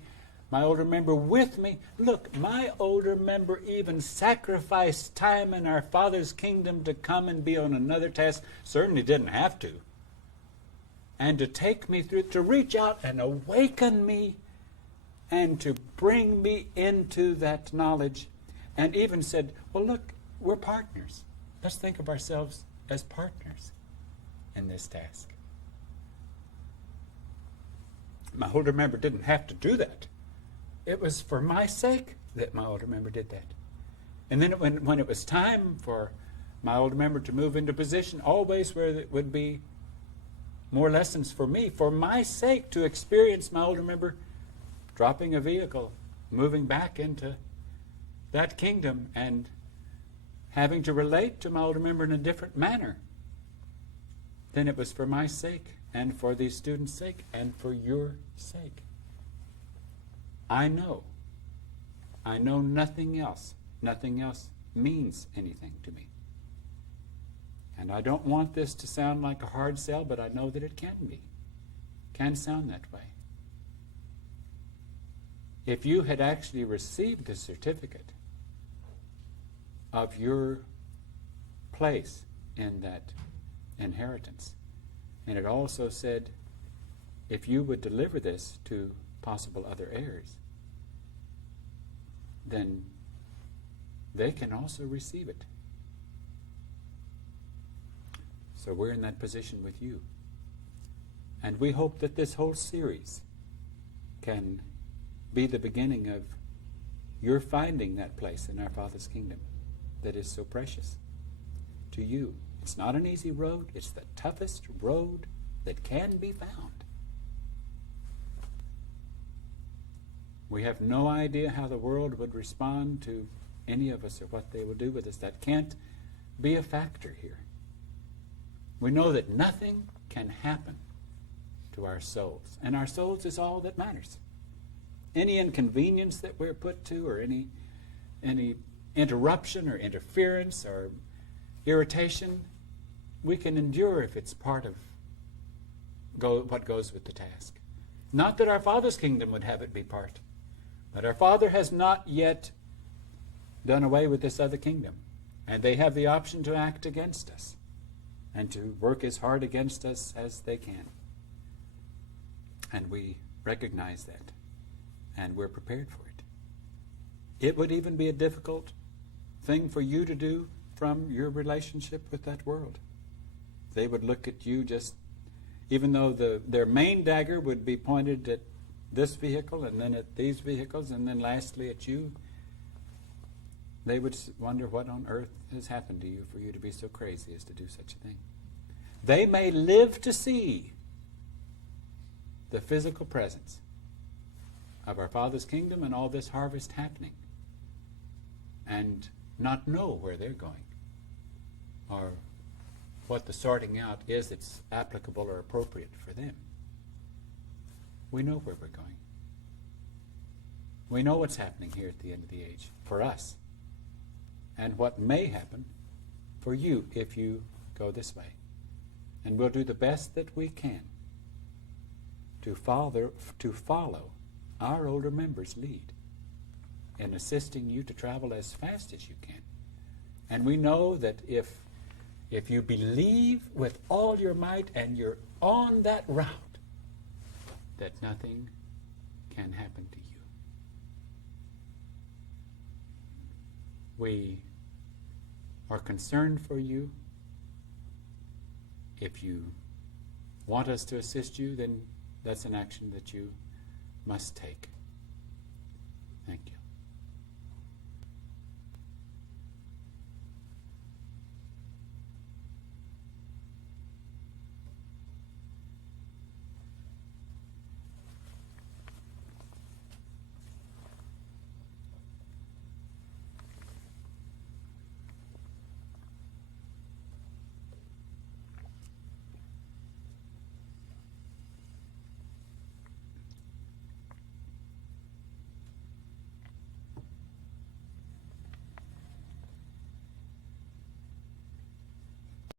My older member with me. Look, my older member even sacrificed time in our Father's kingdom to come and be on another task. Certainly didn't have to. And to take me through, to reach out and awaken me and to bring me into that knowledge. And even said, well, look, we're partners. Let's think of ourselves as partners in this task. My older member didn't have to do that. It was for my sake that my older member did that. And then when it was time for my older member to move into position, always where it would be more lessons for me, for my sake, to experience my older member dropping a vehicle, moving back into that kingdom, and having to relate to my older member in a different manner, then it was for my sake and for these students' sake and for your sake. I know nothing else. Nothing else means anything to me. And I don't want this to sound like a hard sell, but I know that it can be. Can sound that way. If you had actually received the certificate of your place in that inheritance, and it also said, if you would deliver this to possible other heirs, then they can also receive it. So we're in that position with you. And we hope that this whole series can be the beginning of your finding that place in our Father's kingdom that is so precious to you. It's not an easy road. It's the toughest road that can be found. We have no idea how the world would respond to any of us or what they will do with us. That can't be a factor here. We know that nothing can happen to our souls, and our souls is all that matters. Any inconvenience that we're put to, or any interruption or interference or irritation, we can endure if it's part of what goes with the task. Not that our Father's kingdom would have it be part, but our Father has not yet done away with this other kingdom, and they have the option to act against us and to work as hard against us as they can. And we recognize that, and we're prepared for it. It would even be a difficult thing for you to do from your relationship with that world. They would look at you just, even though their main dagger would be pointed at this vehicle and then at these vehicles and then lastly at you, they would wonder what on earth has happened to you for you to be so crazy as to do such a thing. They may live to see the physical presence of our Father's kingdom and all this harvest happening and not know where they're going or what the sorting out is that's applicable or appropriate for them. We know where we're going. We know what's happening here at the end of the age for us, and what may happen for you if you go this way. And we'll do the best that we can to follow our older members' lead in assisting you to travel as fast as you can. And we know that if you believe with all your might and you're on that route, that nothing can happen to you. We are concerned for you. If you want us to assist you, then that's an action that you must take. Thank you.